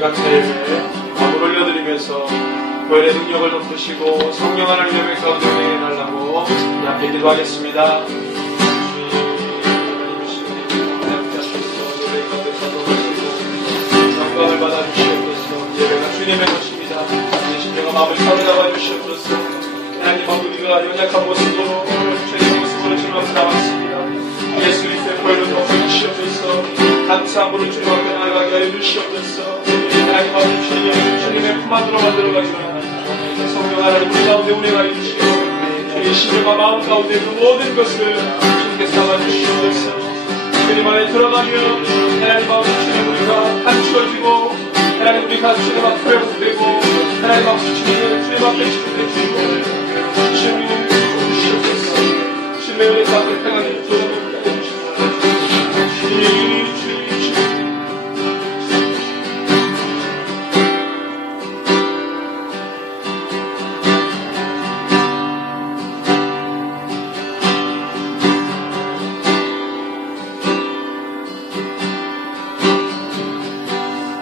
감사 예배 마음을 올려드리면서 보혈의 능력을 덮으시고 성령 하나님 예배 가운데 은혜해달라고 함께 기도하겠습니다. 영광을 받아주시옵소서. 예배가 주님의 것입니다. 내 심령과 마음을 사로잡아 주시옵소서. 하나님 우리가 연약한 모습으로 죄의 모습으로 주님 앞에 나왔습니다. 예수 그리스도의 보혈로 덮어주시옵소서. 감사함으로 주님 앞에 나아가게 하여 주시옵소서. 하나님 아버지 주님의 품 안으로 만들어가지 마라. 성령 하나님 우리 가운데 운행하여 주시고 주님의 심령과 마음 가운데 그 모든 것을 주님께 삼아주시옵소서. 주님 안에 들어가면 하나님 아버지 주님 우리가 감추어지고 하나님 우리가 주님 앞에 회복되고 하나님 아버지 주님 앞에 집중되시고 주님 주시옵소서. 주님의 은혜 가운데 평안을 주옵소서.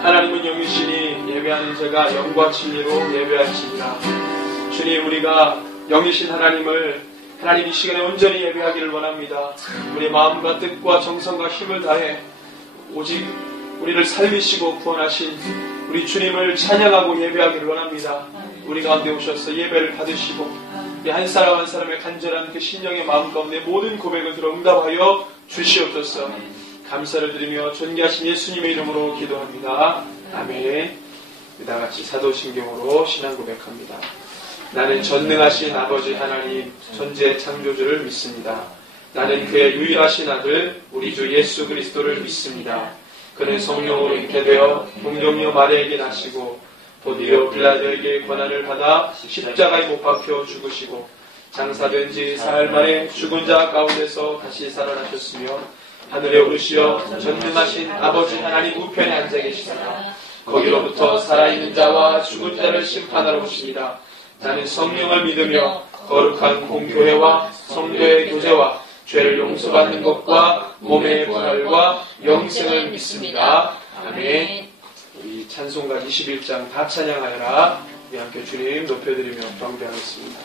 하나님은 영이시니 예배하는 자가 영과 진리로 예배할지니라. 주님 우리가 영이신 하나님을 하나님 이 시간에 온전히 예배하기를 원합니다. 우리 마음과 뜻과 정성과 힘을 다해 오직 우리를 살리시고 구원하신 우리 주님을 찬양하고 예배하기를 원합니다. 우리 가운데 오셔서 예배를 받으시고 한 사람 한 사람의 간절한 그 심령의 마음 가운데 모든 고백을 들어 응답하여 주시옵소서. 감사를 드리며 존귀하신 예수님의 이름으로 기도합니다. 아멘. 다같이 사도신경으로 신앙 고백합니다. 나는 전능하신 아버지 하나님 전지의 창조주를 믿습니다. 나는 그의 유일하신 아들 우리 주 예수 그리스도를 믿습니다. 그는 성령으로 잉태되어 동정녀 마리아에게 나시고 본디오 빌라도에게 고난을 받아 십자가에 못 박혀 죽으시고 장사된 지 사흘 만에 죽은 자 가운데서 다시 살아나셨으며 하늘에 오르시어 전능하신 아버지 하나님 우편에 앉아 계시다가 거기로부터 살아있는 자와 죽은 자를 심판하러 오십니다. 나는 성령을 믿으며 거룩한 공교회와 성도의 교제와 죄를 용서받는 것과 몸의 부활과 영생을 믿습니다. 아멘. 우리 찬송가 21장 다 찬양하여라. 우리 함께 주님 높여드리며 경배하겠습니다.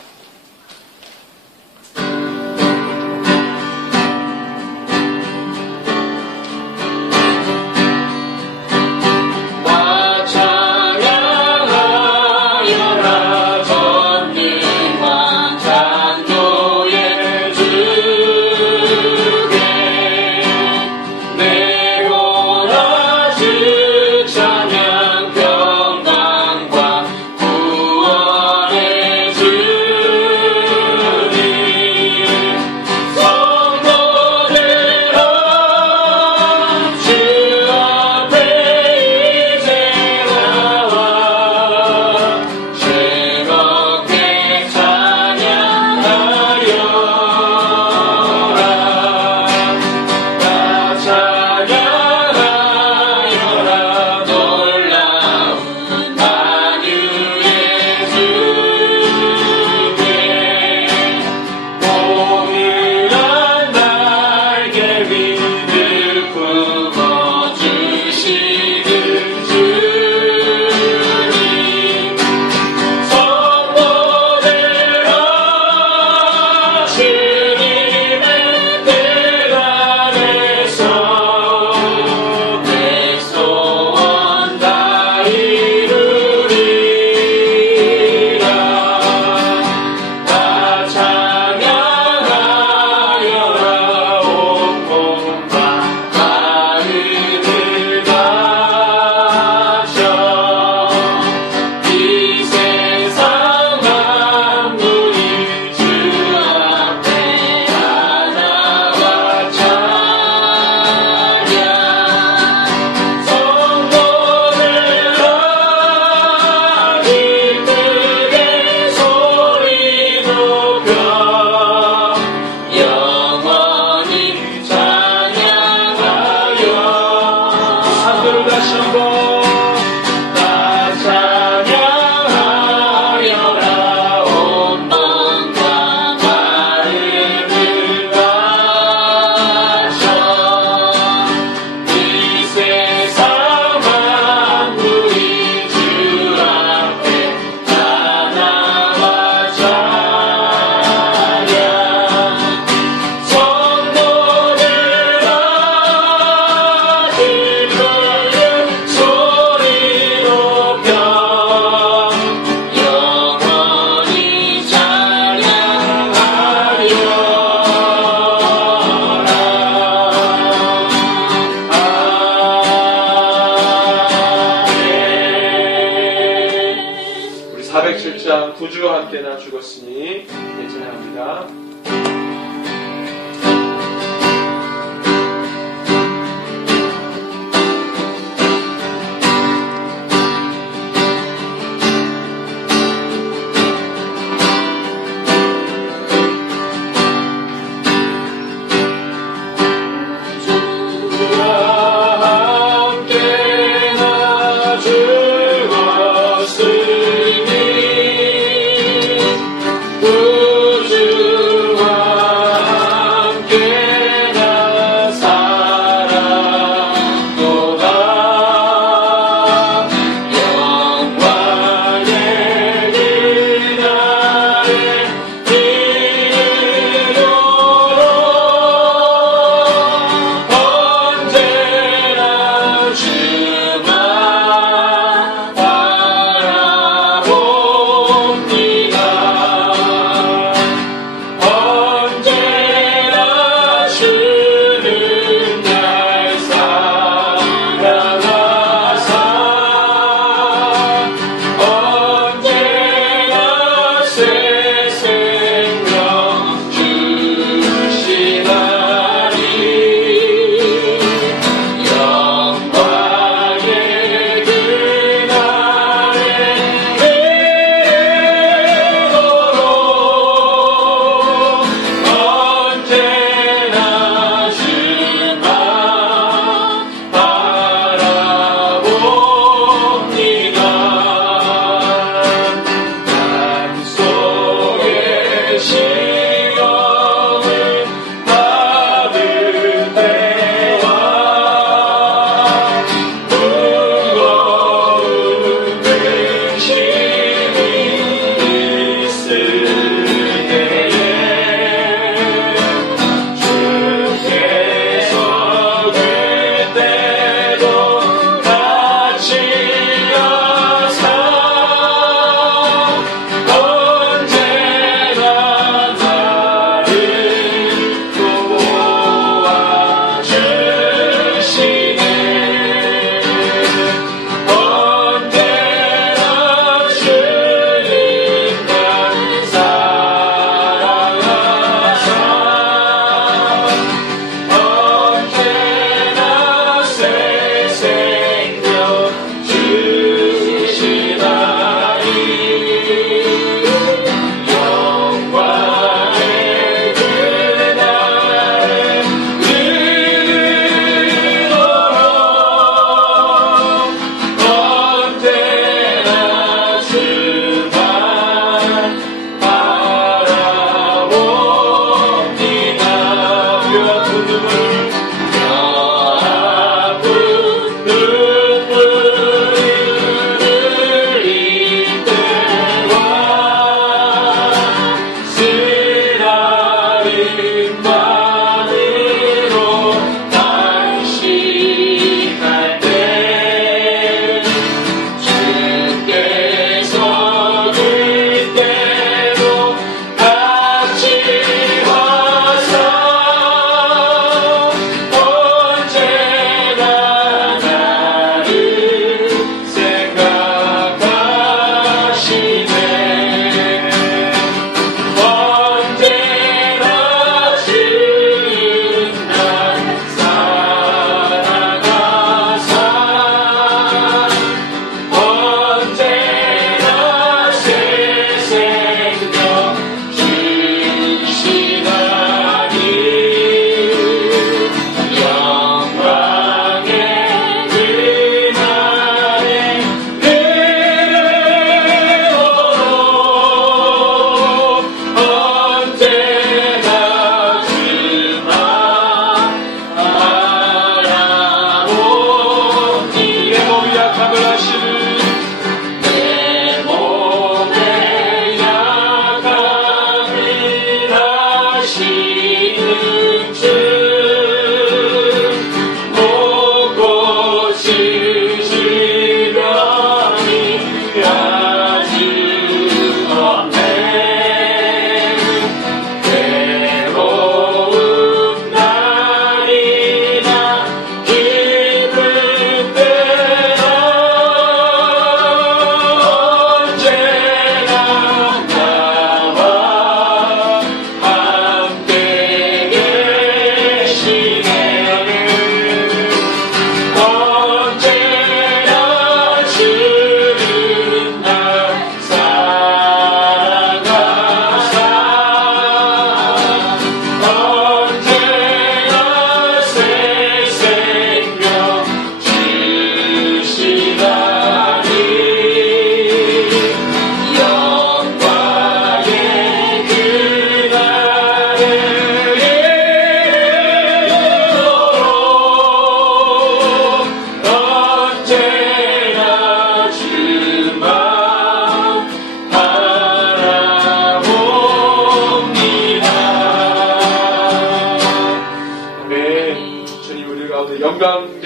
찬양 평강과 구원의 주 그리스도와 함께 나 죽었으니 찬양합니다. 우주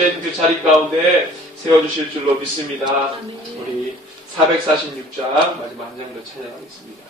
주신 그 자리 가운데 세워주실 줄로 믿습니다. 우리 446장 마지막 한 장으로 찬양하겠습니다.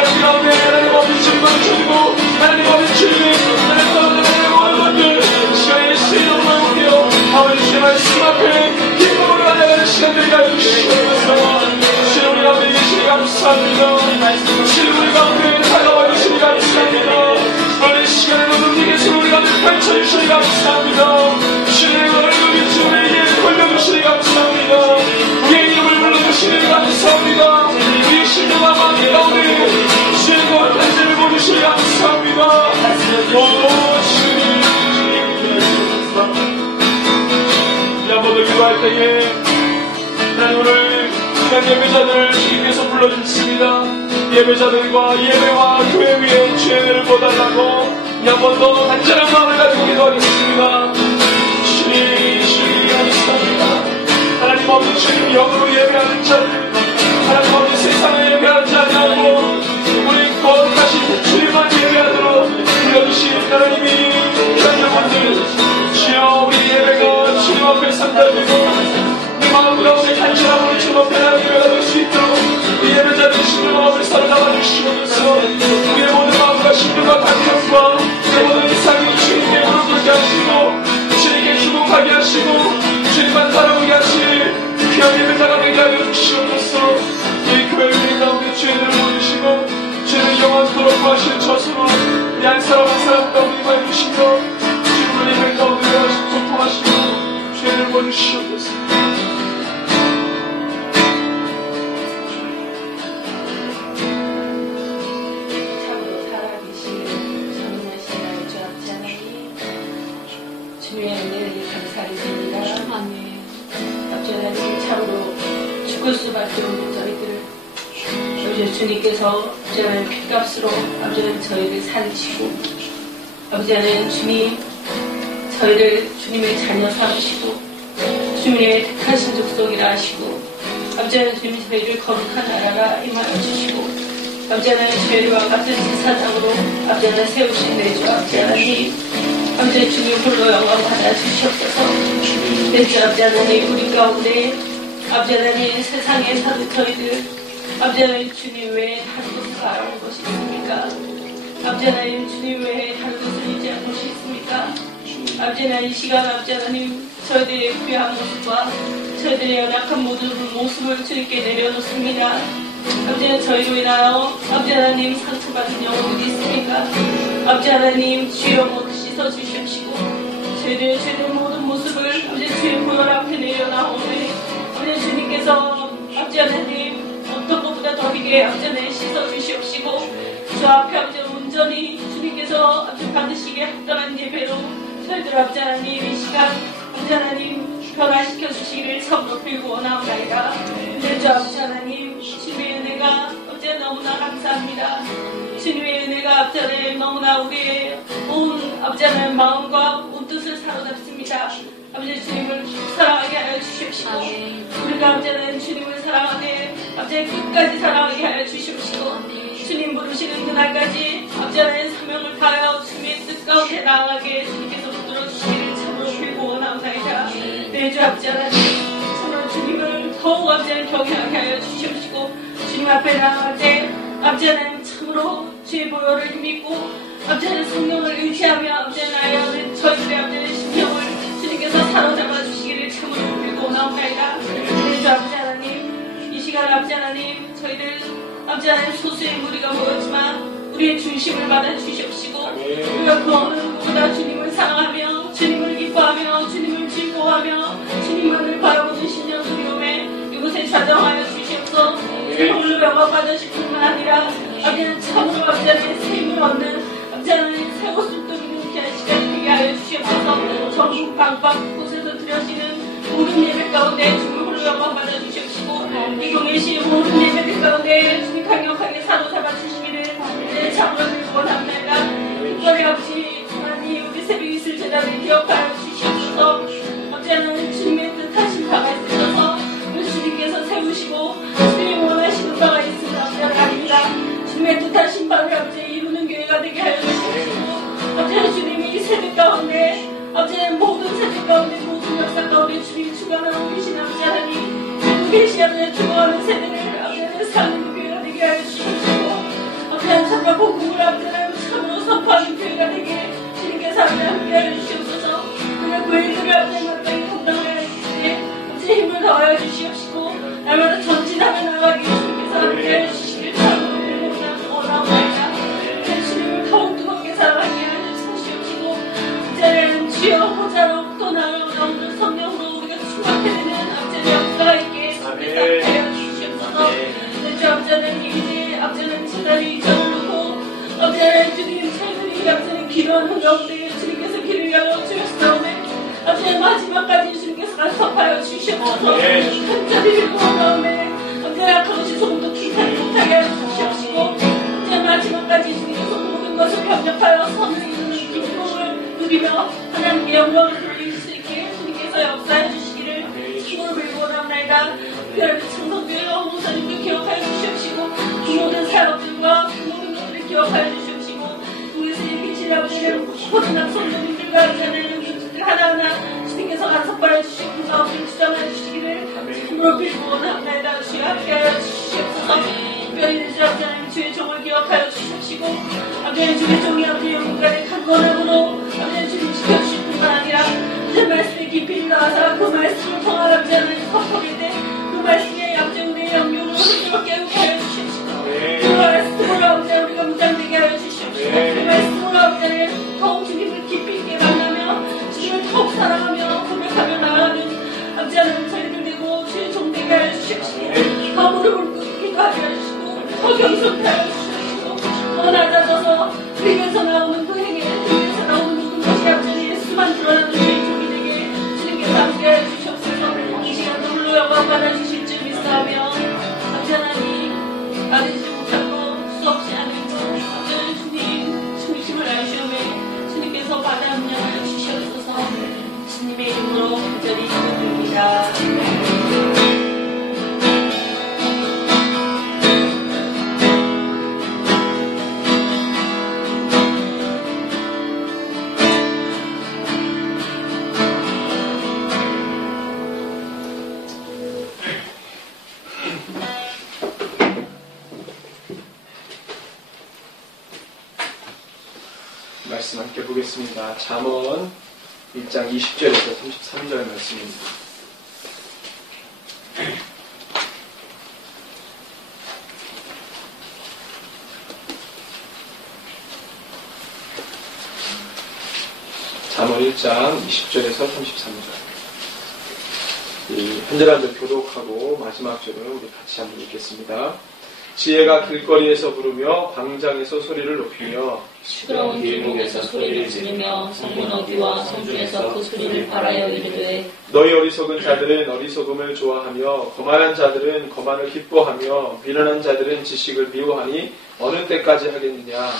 하나님 아버지 주님 하나님 아버지 주님 하나님 아버지 때에 하나님 오늘 귀한 예배자들을 주님께서 불러주셨습니다. 예배자들과 예배와 교회 위에 주의 은혜를 보달라고 한 번 더 간절한 마음을 가지고 기도하겠습니다. 주님 감사합니다. 하나님 없는 주님 영으로 예배하는 자들, 하나님 없는 세상을 예배하지 않고 우리 거룩하신 주님만 예배하도록 불러주신 하나님이 귀한 여러분들, 주여 우리 예배가 주님 앞에 상달되고 이 마음 가운데 간절함으로 주님 앞에 하나님 예배가 될 수 있도록 이 예배자들의 심령 마음을 사로잡아 주시면서 우리의 모든 마음과 심령과 감정과 우리의 모든 이상이 주님께 무릎 꿇게 하시고 주님께 주목하게 하시고 주님만 따라오게 하실 귀한 예배자가 되게 하여 주시옵소서. 이 교회 우리 가운데 주의 은혜를 보여주시고 주님의 영원토록 구하실 저수로 우리 한 사람 한 사람 가운데 임하여 주시며 주님의 예배 가운데 소통하시고 주의 은혜를 보여주시옵소서. 죽을 수밖에 없는 저희들을 주님께서 저는 핏값으로 아버지는 저희를 살리시고 아버지는 주님 저희를 주님의 자녀 삼으시고 주님의 택하신 족속이라 하시고 아버지는 주님 저희를 거룩한 나라라 임하여 주시고 아버지는 저희와 같은 제사장으로 아버지는 세우신 내 주 아버지 하나님 아버지 주님 홀로 영광 받아 주시옵소서. 내 주 아버지 하나님 우리 가운데 아버지 하나님 세상에 사는 저희들 아버지 하나님 주님 외에 다른 것을 알아온 것이 있습니까? 아버지 하나님 주님 외에 다른 것을 의지한 것이 있습니까? 아버지 하나님 이 시간 아버지 하나님 저희들의 귀한 모습과 저희들의 연약한 모든 모습을 주님께 내려놓습니다. 아버지 하나님 저희로 인하여 아버지 하나님 상처받은 영혼들이 있으니까 아버지 하나님 주여 모두 씻어주시옵시고 저희들의 주님의 모든 모습을 아버지 주의 보혈 앞에 내려나오니 아버지 주님께서 아버지 하나님 어떤 것보다 더디게 아버지 하나님 씻어주시옵시고 저 앞에 아버지 온전히 주님께서 아버지 받으시기에 합당한 예배로 저희들 아버지 하나님 이 시간 아버지 하나님 변화시켜 주시기를 참으로 빌고 원하옵나이다. 내 주 아버지 하나님 주님의 은혜가 어째 너무나 감사합니다. 주님의 은혜가 아버지 하나님 너무나 우리의 온 아버지 하나님 마음과 온 뜻을 사로잡습니다. 아버지 주님을 사랑하게 하여 주시옵시고 우리가 아버지 하나님 주님을 사랑하되 아버지 끝까지 사랑하게 하여 주시옵시고 주님 부르시는 그날까지 아버지 하나님 사명을 다하여 주님의 뜻 가운데 나아가게 주님께서 붙들어 주시기를 참으로 빌고 원하옵나이다. 내 주 아버지 하나님 참으로 주님을 더욱 아버지 하나님 경외하게 하여 주시옵시고 주님 앞에 나아갈 때 아버지 하나님 참으로 주의 보혈을 힘입고 아버지 하나님 성령을 의지하며 아버지 하나님 저희들의 아버지 하나님 심령을 주님께서 사로잡아 주시기를 참으로 빌고 원하옵나이다. 내 주 아버지 하나님 이 시간 아버지 하나님 저희들 아버지 하나님 소수의 무리가 모였지만 우리의 중심을 받아 주시옵시고 우리가 그 어느 누구보다 주님을 사랑하며 주님을 기뻐하며 주님을 즐거워하며 주님만을 바라보는 신령 두려움에 이곳에 좌정하여 주시옵소서. 홀로 영광 받으실 뿐만 아니라 아버지 하나님 참으로 아버지 하나님 새 힘을 얻는 아버지 하나님 새 옷을 입는 귀한 시간이 되게 하여 주시옵소서. 전국 방방 곳에서 드려지는 모든 예배 가운데 주님 홀로 영광 받아 주시옵시고 이 공예시 모든 예배들 가운데 주님 강력하게 사로잡아 주시기를 참으로 빌고 원합니다. 특별히 아버지 하나님 우리 새벽 이슬 제자를 기억하여 주시옵소서. 아버지 하나님 주님의 뜻하신 바가 있으셔서 주님께서 세우시고 주님이 원하시는 바가 있으면 아닙니다. 주님의 뜻하신 바를 아버지 이루는 교회가 되게 하여 주시옵시고 아버지 주님이 이 세대 가운데 아버지 모든 세대 가운데 모든 역사 가운데 주님이 주관하고 계신 아버지 하나님 그리고 계시 아버지 주관하는 세대를 아버지 사는 교회가 되게 하여 주시옵시고 아버지 참으로 복음을 아버지 참으로 선포하는 교회가 되게 주님께서 아버지 함께 하여 주시옵소서. 우리가 교회들을 아버지 마땅히 감당하여 주시되 아버지 힘을 더하여 주시옵시고 날마다 전진하며 나아가기 주님께서 함께 하여 주시길 참으로 원하옵나이다. 주님을 더욱 뜨겁게 사랑하게 하여 주시옵시고 이제는 주여 보좌로부터 나오는 성령으로 우리가 충만하게 되는 아버지 역사가 있게 주님께서 하여 주시옵소서. 내 주 아버지 하나님 이제 아버지 하나님 제자리 이전을 놓고 아버지 하나님 주님 저희들이 아버지 하나님 기도하는 가운데 주님께서 길을 열어 주셨사오매 아버지 하나님 마지막까지 주님께서 가서 기억하여 주시옵소서. 간절히 원하오매 언제나 그것이 조금도 기탄 못하게 하여 주시옵시고 언제 마지막까지 주님께서 모든 것을 협력하여 선을 이루는 기쁨을 누리며 하나님의 영광을 돌릴 수 있게 주님께서 역사해 주시기를 주님을 빌고 원하옵나이다. 특별히 청성교회와 홍사님도 기억하여 주시옵시고 그 모든 사역들과 그 모든 것들을 기억하여 주시옵시고 우리에서 이렇게 지나보시는 모든 낙성자님들과 하나님 하나하나 주님께서 간섭하여 주시고 그 가운데 주장하여 주시기를 참으로 빌고 원하옵나이다. 주여 함께하여 주시옵소서. 특별히 내 주장자님 주의 종을 기억하여 주시옵시고 아버지 주의 종이 아버지 영혼까지 강건함으로 아버지 주님 지켜주실 뿐만 아니라 그 말씀에 깊이 들어가서 그 말씀을 통하여 아버지 하나님 컴for일 때 그 말씀에 아버지 우리의 영역으로 흔들어 깨우게 하여 주시옵시고 그 말씀으로 아버지 우리가 무장되게 하여 주시옵시고 그 말씀으로 아버지 더욱 주님을 깊이 있게 만나며 주님을 더욱 사랑하며 고백하며 나아가는 아버지 하나님 저희들 되고 주의 종되게 하여 주시옵시고 더 무릎을 꿇기도 하게 해주시고 더 경성케 하여 주시옵시고 더 낮아져서 우리에게서 나오는 그 행위 우리에게서 나오는 모든 것이 아버지 예수만 드러나는 주의 종이 되게 주님께서 함께하여 주시옵소서. 이 시간도 홀로 영광 받아주실 줄 믿사오며 아버지 하나님 아뢰지 못하고 수없이 아니고 아버지 주님 중심을 아시오매 주님께서 받아 음량하여 주시옵소서. 주님의 이름으로 간절히 기도드립니다. 말씀 함께 보겠습니다. 잠언 1장 20절에서 33절 말씀입니다. 잠언 1장 20절에서 33절. 이 한 절한절 교독하고 마지막 절은 우리 같이 한번 읽겠습니다. 지혜가 길거리에서 부르며 광장에서 소리를 높이며 시끄러운 길목에서 소리를 지르며 성문 어귀와 성중에서 그 소리를 바라여 이르되 너희 어리석은 자들은 어리석음을 좋아하며 거만한 자들은 거만을 기뻐하며 미련한 자들은 지식을 미워하니 어느 때까지 하겠느냐.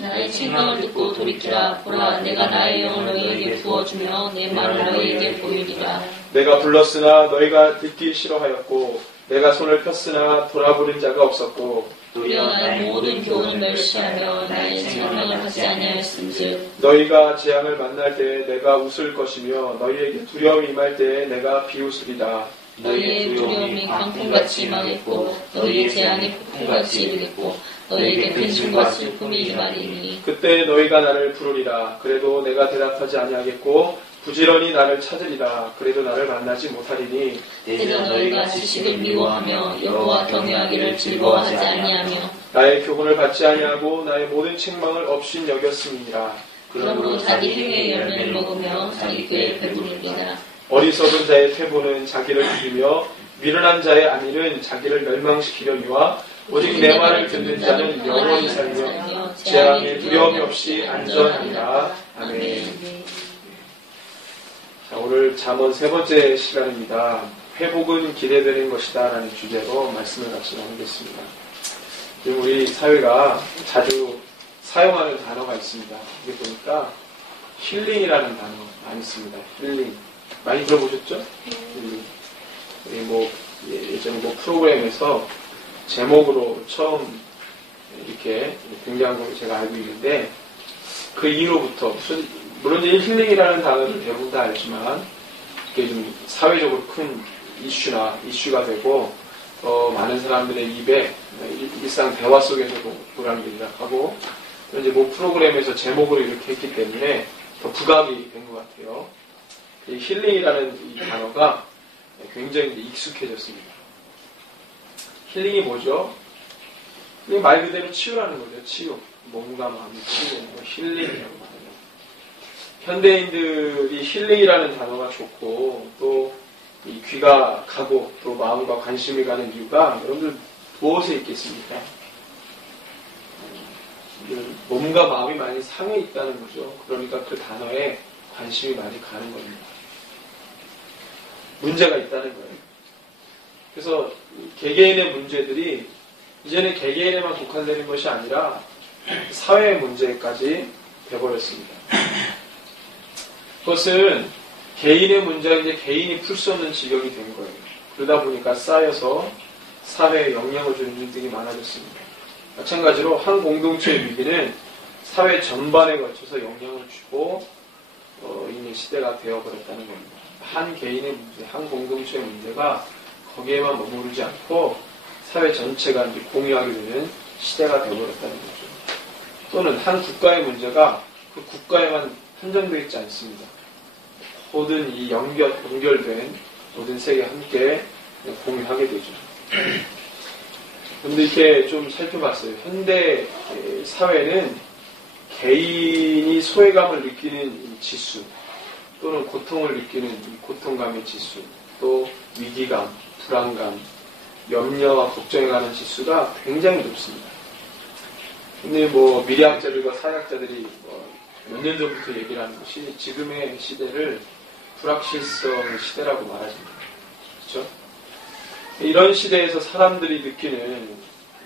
나의 책망을 듣고 돌이키라. 보라 내가 나의 영을 너희에게 부어주며 내 말을 너희에게 보이리라. 내가 불렀으나 너희가 듣기 싫어하였고 내가 손을 폈으나 돌아보는 자가 없었고 도리어 나의 모든 교훈을 멸시하며 나의 책망을 받지 아니하였음즉 너희가 재앙을 만날 때에 내가 웃을 것이며 너희에게 두려움이 임할 때에 내가 비웃으리라. 너희의 두려움이 광풍같이 임하겠고 너희의 재앙이 폭풍같이 이르겠고 너희에게 근심과 슬픔이 임하리니 그때 너희가 나를 부르리라. 그래도 내가 대답하지 아니하겠고 부지런히 나를 찾으리라. 그래도 나를 만나지 못하리니 때는 너희가 지식을 미워하며 여호와 경외하기를 즐거워하지 아니하며 나의 교훈을 받지 아니하고 나의 모든 책망을 없인 여겼음이니라. 그러므로 자기 행위의 열매를 먹으며 자기 꾀에 배부르리라. 어리석은 자의 퇴보는 자기를 죽이며 미련한 자의 안일은 자기를 멸망시키려니와 오직 내 말을 듣는 자는 영원히 살며 재앙에 두려움이 없이 안전하리라. 아멘. 자, 오늘 잠언 세 번째 시간입니다. 회복은 기대되는 것이다 라는 주제로 말씀을 같이 나누겠습니다. 지금 우리 사회가 자주 사용하는 단어가 있습니다. 여기 보니까 힐링이라는 단어 많이 씁니다. 힐링. 많이 들어보셨죠? 힐링. 우리 뭐 예전에 뭐 프로그램에서 제목으로 처음 이렇게 등장한 걸 제가 알고 있는데 그 이후로부터 물론 이 힐링이라는 단어를 대부분 다 알지만 그게 좀 사회적으로 큰 이슈가 되고 많은 사람들의 입에 일상 대화 속에서도 불안기를 하고 이제 뭐 프로그램에서 제목으로 이렇게 했기 때문에 더 부각이 된 것 같아요. 이 힐링이라는 이 단어가 굉장히 익숙해졌습니다. 힐링이 뭐죠? 이게 말 그대로 치유라는 거죠. 치유. 몸과 마음이 치유되는 거 힐링이라고 말해요. 현대인들이 힐링이라는 단어가 좋고 또 이 귀가 가고 또 마음과 관심이 가는 이유가 여러분들 무엇에 있겠습니까? 몸과 마음이 많이 상해 있다는 거죠. 그러니까 그 단어에 관심이 많이 가는 겁니다. 문제가 있다는 거예요. 그래서 개개인의 문제들이 이제는 개개인에만 국한되는 것이 아니라 사회의 문제까지 돼버렸습니다. 그것은 개인의 문제가 이제 개인이 풀 수 없는 지경이 된 거예요. 그러다 보니까 쌓여서 사회에 영향을 주는 일들이 많아졌습니다. 마찬가지로 한 공동체의 위기는 사회 전반에 걸쳐서 영향을 주고 있는 시대가 되어버렸다는 겁니다. 한 개인의 문제, 한 공동체의 문제가 거기에만 머무르지 않고 사회 전체가 이제 공유하게 되는 시대가 되어버렸다는 거죠. 또는 한 국가의 문제가 그 국가에만 한정되어 있지 않습니다. 모든 이 연결된 모든 세계 함께 공유하게 되죠. 그런데 이렇게 좀 살펴봤어요. 현대 사회는 개인이 소외감을 느끼는 지수, 또는 고통을 느끼는 고통감의 지수, 또 위기감, 불안감, 염려와 걱정에 관한 지수가 굉장히 높습니다. 근데 뭐 미래학자들과 사회학자들이 몇 년 전부터 얘기를 하는 것이 지금의 시대를 불확실성 시대라고 말하십니다. 그렇죠? 이런 시대에서 사람들이 느끼는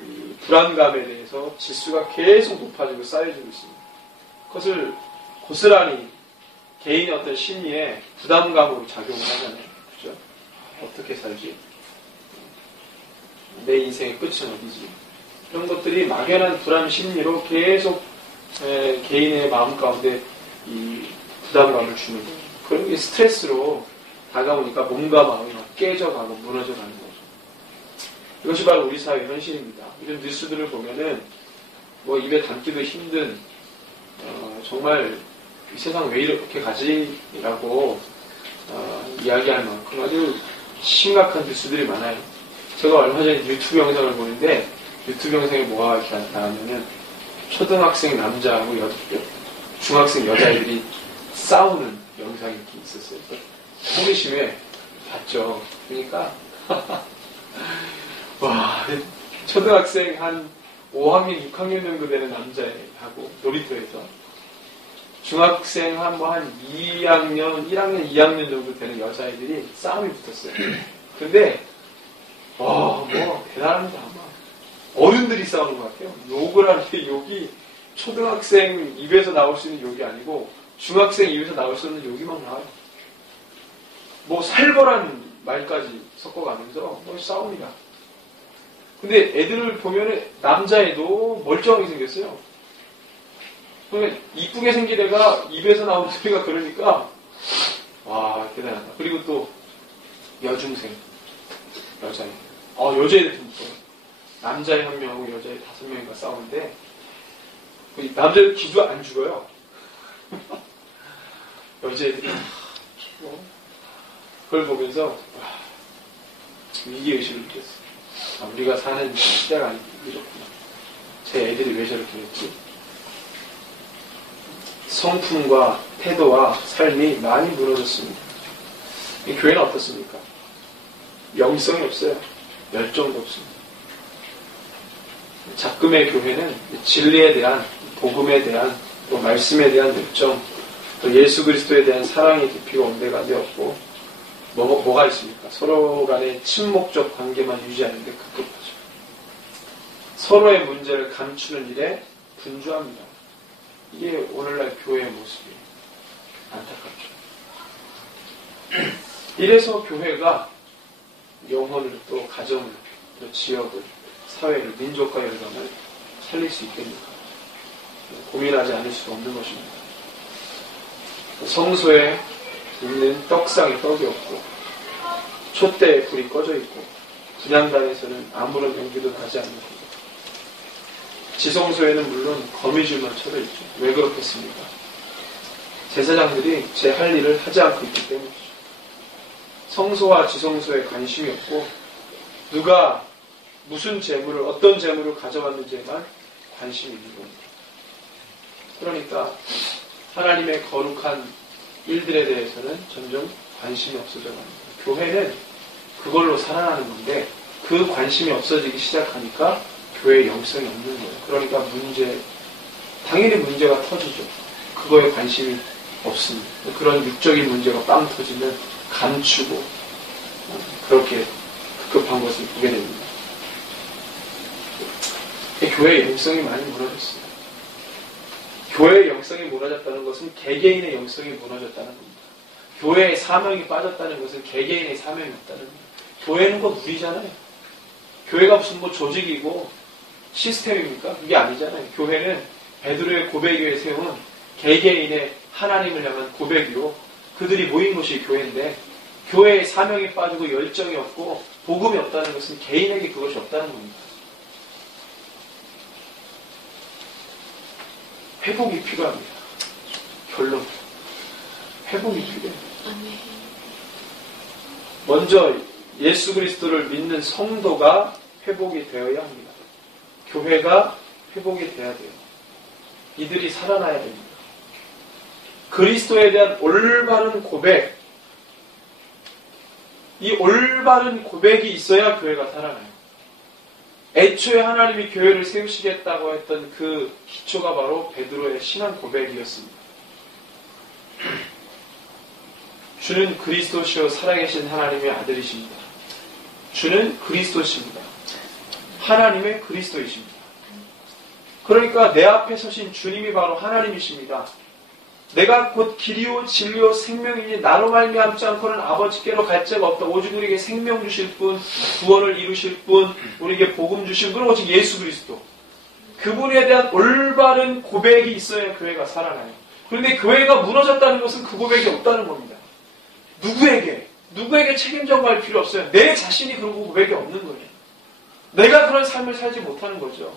이 불안감에 대해서 지수가 계속 높아지고 쌓여지고 있습니다. 그것을 고스란히 개인의 어떤 심리에 부담감으로 작용을 하잖아요. 그렇죠? 어떻게 살지? 내 인생의 끝은 어디지? 이런 것들이 막연한 불안 심리로 계속 개인의 마음 가운데 이 부담감을 주는 거예요. 그런 게 스트레스로 다가오니까 몸과 마음이 막 깨져가고 무너져가는 거죠. 이것이 바로 우리 사회의 현실입니다. 이런 뉴스들을 보면은 뭐 입에 담기도 힘든 정말 이 세상 왜 이렇게 가지? 라고 이야기할 만큼 아주 심각한 뉴스들이 많아요. 제가 얼마 전에 유튜브 영상을 보는데 유튜브 영상에 뭐가 이렇게 나왔냐면 초등학생 남자하고 중학생 여자애들이 싸우는 영상이 이렇게 있었어요. 호기심에 봤죠. 그러니까 와, 초등학생 한 5학년, 6학년 정도 되는 남자애하고 놀이터에서 중학생 한 2학년, 1학년, 2학년 정도 되는 여자애들이 싸움이 붙었어요. 근데 와, 뭐 대단합니다. 아마 어른들이 싸우는 것 같아요. 욕을 하는데 욕이 초등학생 입에서 나올 수 있는 욕이 아니고 중학생 입에서 나올 수 있는 욕이 막 나와요. 뭐 살벌한 말까지 섞어가면서 뭐 싸웁니다. 근데 애들을 보면은 남자애도 멀쩡하게 생겼어요. 그러면 이쁘게 생긴 애가 입에서 나오는 소리가 그러니까 와, 대단하다. 그리고 또 여중생 여자애. 여자애들 좀 있어요. 남자애 1명하고 여자애 5명인가 싸우는데 남자애들 기도 안 죽어요. 여자애들이 그걸 보면서 와, 위기의식을 느꼈어요. 우리가 사는 시대가 이렇구나. 제 애들이 왜 저렇게 됐지? 성품과 태도와 삶이 많이 무너졌습니다. 이 교회는 어떻습니까? 영성이 없어요. 열정도 없습니다. 작금의 교회는 진리에 대한, 복음에 대한, 또 말씀에 대한 열정, 또 예수 그리스도에 대한 사랑의 깊이가 온데가 되었고, 뭐가 있습니까? 서로 간의 친목적 관계만 유지하는데 급급하죠. 서로의 문제를 감추는 일에 분주합니다. 이게 오늘날 교회의 모습이에요. 안타깝죠. 이래서 교회가 영혼을 또 가정을 또 지역을 사회를 민족과 열방을 살릴 수 있겠는가? 고민하지 않을 수가 없는 것입니다. 성소에 있는 떡상에 떡이 없고 촛대에 불이 꺼져 있고 분향단에서는 아무런 연기도 나지 않는 거죠. 지성소에는 물론 거미줄만 쳐져 있죠. 왜 그렇겠습니까? 제사장들이 제 할 일을 하지 않고 있기 때문이죠. 성소와 지성소에 관심이 없고 누가 무슨 재물을 어떤 재물을 가져왔는지에만 관심이 있는 겁니다. 그러니까 하나님의 거룩한 일들에 대해서는 점점 관심이 없어져 갑니다. 교회는 그걸로 살아나는 건데 그 관심이 없어지기 시작하니까 교회의 영성이 없는 거예요. 그러니까 당연히 문제가 터지죠. 그거에 관심이 없습니다. 그런 육적인 문제가 빵 터지면 감추고 그렇게 급급한 것을 보게 됩니다. 교회의 영성이 많이 무너졌어요. 교회의 영성이 무너졌다는 것은 개개인의 영성이 무너졌다는 겁니다. 교회의 사명이 빠졌다는 것은 개개인의 사명이 없다는 겁니다. 교회는 곧 우리잖아요. 교회가 무슨 뭐 조직이고 시스템입니까? 그게 아니잖아요. 교회는 베드로의 고백 위에 세운 개개인의 하나님을 향한 고백이요. 그들이 모인 것이 교회인데 교회의 사명이 빠지고 열정이 없고 복음이 없다는 것은 개인에게 그것이 없다는 겁니다. 회복이 필요합니다. 결론. 회복이 필요해요. 먼저 예수 그리스도를 믿는 성도가 회복이 되어야 합니다. 교회가 회복이 돼야 돼요. 이들이 살아나야 됩니다. 그리스도에 대한 올바른 고백, 이 올바른 고백이 있어야 교회가 살아나요. 애초에 하나님이 교회를 세우시겠다고 했던 그 기초가 바로 베드로의 신앙 고백이었습니다. 주는 그리스도시요 살아계신 하나님의 아들이십니다. 주는 그리스도십니다. 하나님의 그리스도이십니다. 그러니까 내 앞에 서신 주님이 바로 하나님이십니다. 내가 곧 길이요 진리요 생명이니 나로 말미암지 않고는 아버지께로 갈 자가 없다. 오직 우리에게 생명 주실 분, 구원을 이루실 분, 우리에게 복음 주실 분, 오직 예수 그리스도. 그분에 대한 올바른 고백이 있어야 교회가 살아나요. 그런데 교회가 무너졌다는 것은 그 고백이 없다는 겁니다. 누구에게 책임 전가할 필요 없어요. 내 자신이 그런 고백이 없는 거예요. 내가 그런 삶을 살지 못하는 거죠.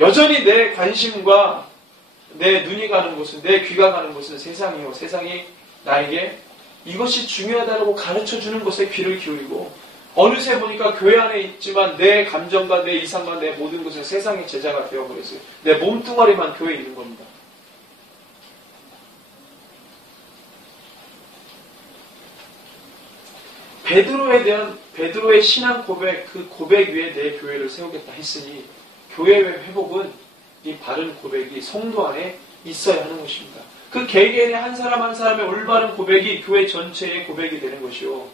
여전히 내 관심과 내 눈이 가는 곳은, 내 귀가 가는 곳은 세상이요. 세상이 나에게 이것이 중요하다고 가르쳐주는 것에 귀를 기울이고 어느새 보니까 교회 안에 있지만 내 감정과 내 이상과 내 모든 것은 세상의 제자가 되어버렸어요. 내 몸뚱아리만 교회에 있는 겁니다. 베드로의 신앙 고백, 그 고백 위에 내 교회를 세우겠다 했으니 교회의 회복은 이 바른 고백이 성도 안에 있어야 하는 것입니다. 그 개개인의 한 사람 한 사람의 올바른 고백이 교회 전체의 고백이 되는 것이요.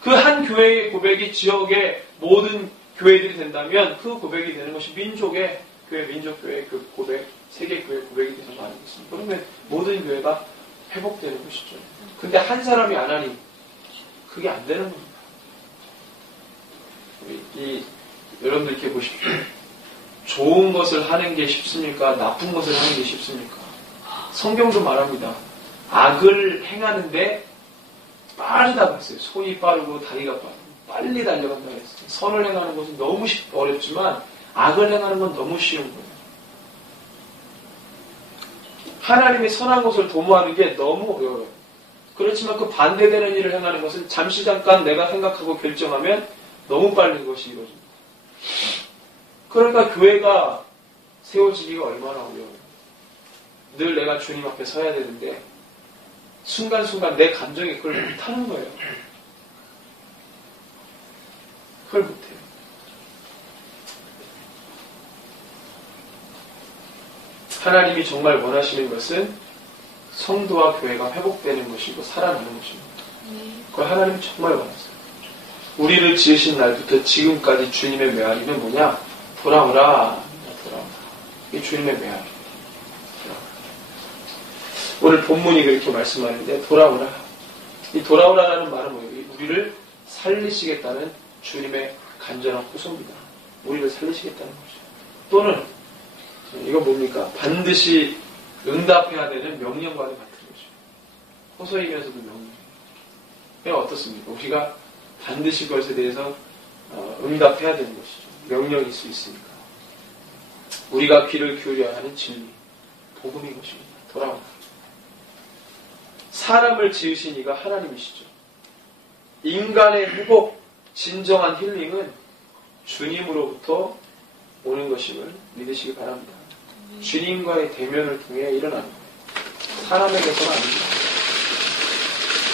그 한 교회의 고백이 지역의 모든 교회들이 된다면 그 고백이 되는 것이 민족의 교회, 민족교회의 그 고백, 세계교회의 고백이 되는 거 아니겠습니까? 그러면 모든 교회가 회복되는 것이죠. 근데 한 사람이 안 하니 그게 안 되는 겁니다. 여러분들 이렇게 보십시오. 좋은 것을 하는 게 쉽습니까? 나쁜 것을 하는 게 쉽습니까? 성경도 말합니다. 악을 행하는데 빠르다고 했어요. 손이 빠르고 다리가 빠르고 빨리 달려간다고 했어요. 선을 행하는 것은 너무 어렵지만 악을 행하는 건 너무 쉬운 거예요. 하나님의 선한 것을 도모하는 게 너무 어려워요. 그렇지만 그 반대되는 일을 행하는 것은 잠시 잠깐 내가 생각하고 결정하면 너무 빨리 그것이 이루어집니다. 그러니까 교회가 세워지기가 얼마나 어려워요. 늘 내가 주님 앞에 서야 되는데 순간순간 내 감정이 그걸 못하는 거예요. 그걸 못해요. 하나님이 정말 원하시는 것은 성도와 교회가 회복되는 것이고 살아나는 것입니다. 그걸 하나님이 정말 원하세요. 우리를 지으신 날부터 지금까지 주님의 메아리는 뭐냐? 돌아오라. 이 주님의 메아리. 오늘 본문이 그렇게 말씀하는데 돌아오라. 이 돌아오라라는 말은 뭐예요? 우리를 살리시겠다는 주님의 간절한 호소입니다. 우리를 살리시겠다는 거죠. 또는 이건 뭡니까? 반드시 응답해야 되는 명령과도 같은 거죠. 호소이면서도 명령. 그냥 어떻습니까? 우리가 반드시 그것에 대해서 응답해야 되는 것이죠. 명령일 수 있으니까. 우리가 귀를 기울여야 하는 진리, 복음인 것입니다. 돌아온다. 사람을 지으신 이가 하나님이시죠. 인간의 회복, 진정한 힐링은 주님으로부터 오는 것임을 믿으시기 바랍니다. 주님과의 대면을 통해 일어나는 거예요. 사람에게서는 아닙니다.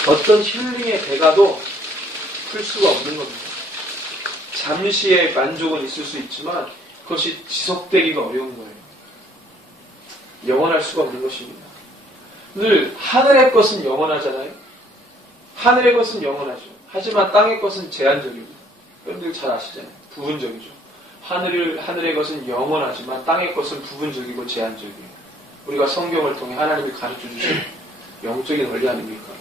어떤 힐링의 대가도 풀 수가 없는 겁니다. 잠시의 만족은 있을 수 있지만 그것이 지속되기가 어려운 거예요. 영원할 수가 없는 것입니다. 늘 하늘의 것은 영원하잖아요. 하늘의 것은 영원하죠. 하지만 땅의 것은 제한적입니다. 여러분들 잘 아시잖아요. 부분적이죠. 하늘의 것은 영원하지만 땅의 것은 부분적이고 제한적이에요. 우리가 성경을 통해 하나님이 가르쳐 주신 영적인 원리 아닙니까?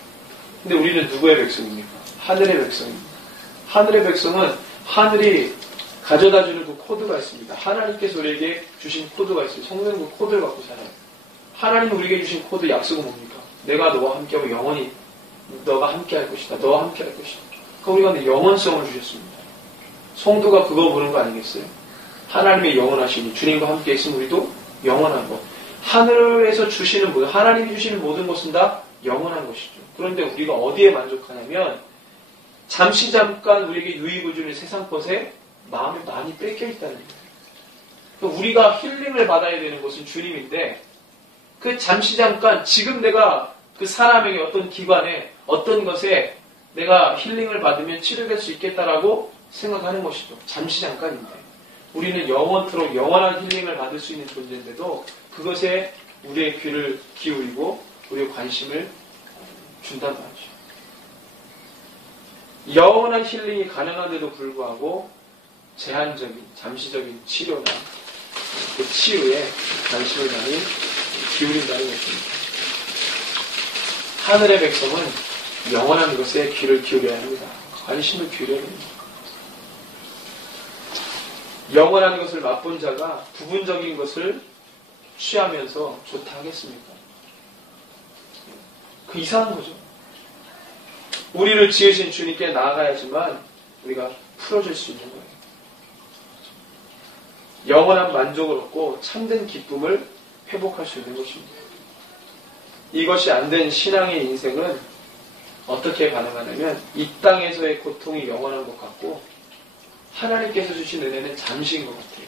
근데 우리는 누구의 백성입니까? 하늘의 백성입니다. 하늘의 백성은 하늘이 가져다주는 그 코드가 있습니다. 하나님께서 우리에게 주신 코드가 있어요. 성경은 그 코드를 갖고 살아요. 하나님이 우리에게 주신 코드 약속은 뭡니까? 내가 너와 함께하고 영원히 너가 함께할 것이다. 너와 함께할 것이다. 그러니까 우리가 근데 영원성을 주셨습니다. 성도가 그거 보는 거 아니겠어요? 하나님의 영원하심이 주님과 함께 있으면 우리도 영원한 것. 하늘에서 주시는 모든, 하나님이 주시는 모든 것은 다 영원한 것이죠. 그런데 우리가 어디에 만족하냐면 잠시 잠깐 우리에게 유익을 주는 세상 것에 마음이 많이 뺏겨 있다는 거예요. 그러니까 우리가 힐링을 받아야 되는 것은 주님인데 그 잠시 잠깐 지금 내가 그 사람에게 어떤 기관에 어떤 것에 내가 힐링을 받으면 치료될 수 있겠다라고 생각하는 것이죠. 잠시 잠깐인데 우리는 영원토록 영원한 힐링을 받을 수 있는 존재인데도 그것에 우리의 귀를 기울이고 우리의 관심을 준단 말이죠. 영원한 힐링이 가능한데도 불구하고 제한적인 잠시적인 치료나 그 치유에 관심을 많이 기울인다는 것입니다. 하늘의 백성은 영원한 것에 귀를 기울여야 합니다. 관심을 기울여야 합니다. 영원한 것을 맛본 자가 부분적인 것을 취하면서 좋다 하겠습니까? 그 이상한 거죠. 우리를 지으신 주님께 나아가야지만 우리가 풀어줄 수 있는 거예요. 영원한 만족을 얻고 참된 기쁨을 회복할 수 있는 것입니다. 이것이 안 된 신앙의 인생은 어떻게 가능하냐면 이 땅에서의 고통이 영원한 것 같고 하나님께서 주신 은혜는 잠시인 것 같아요.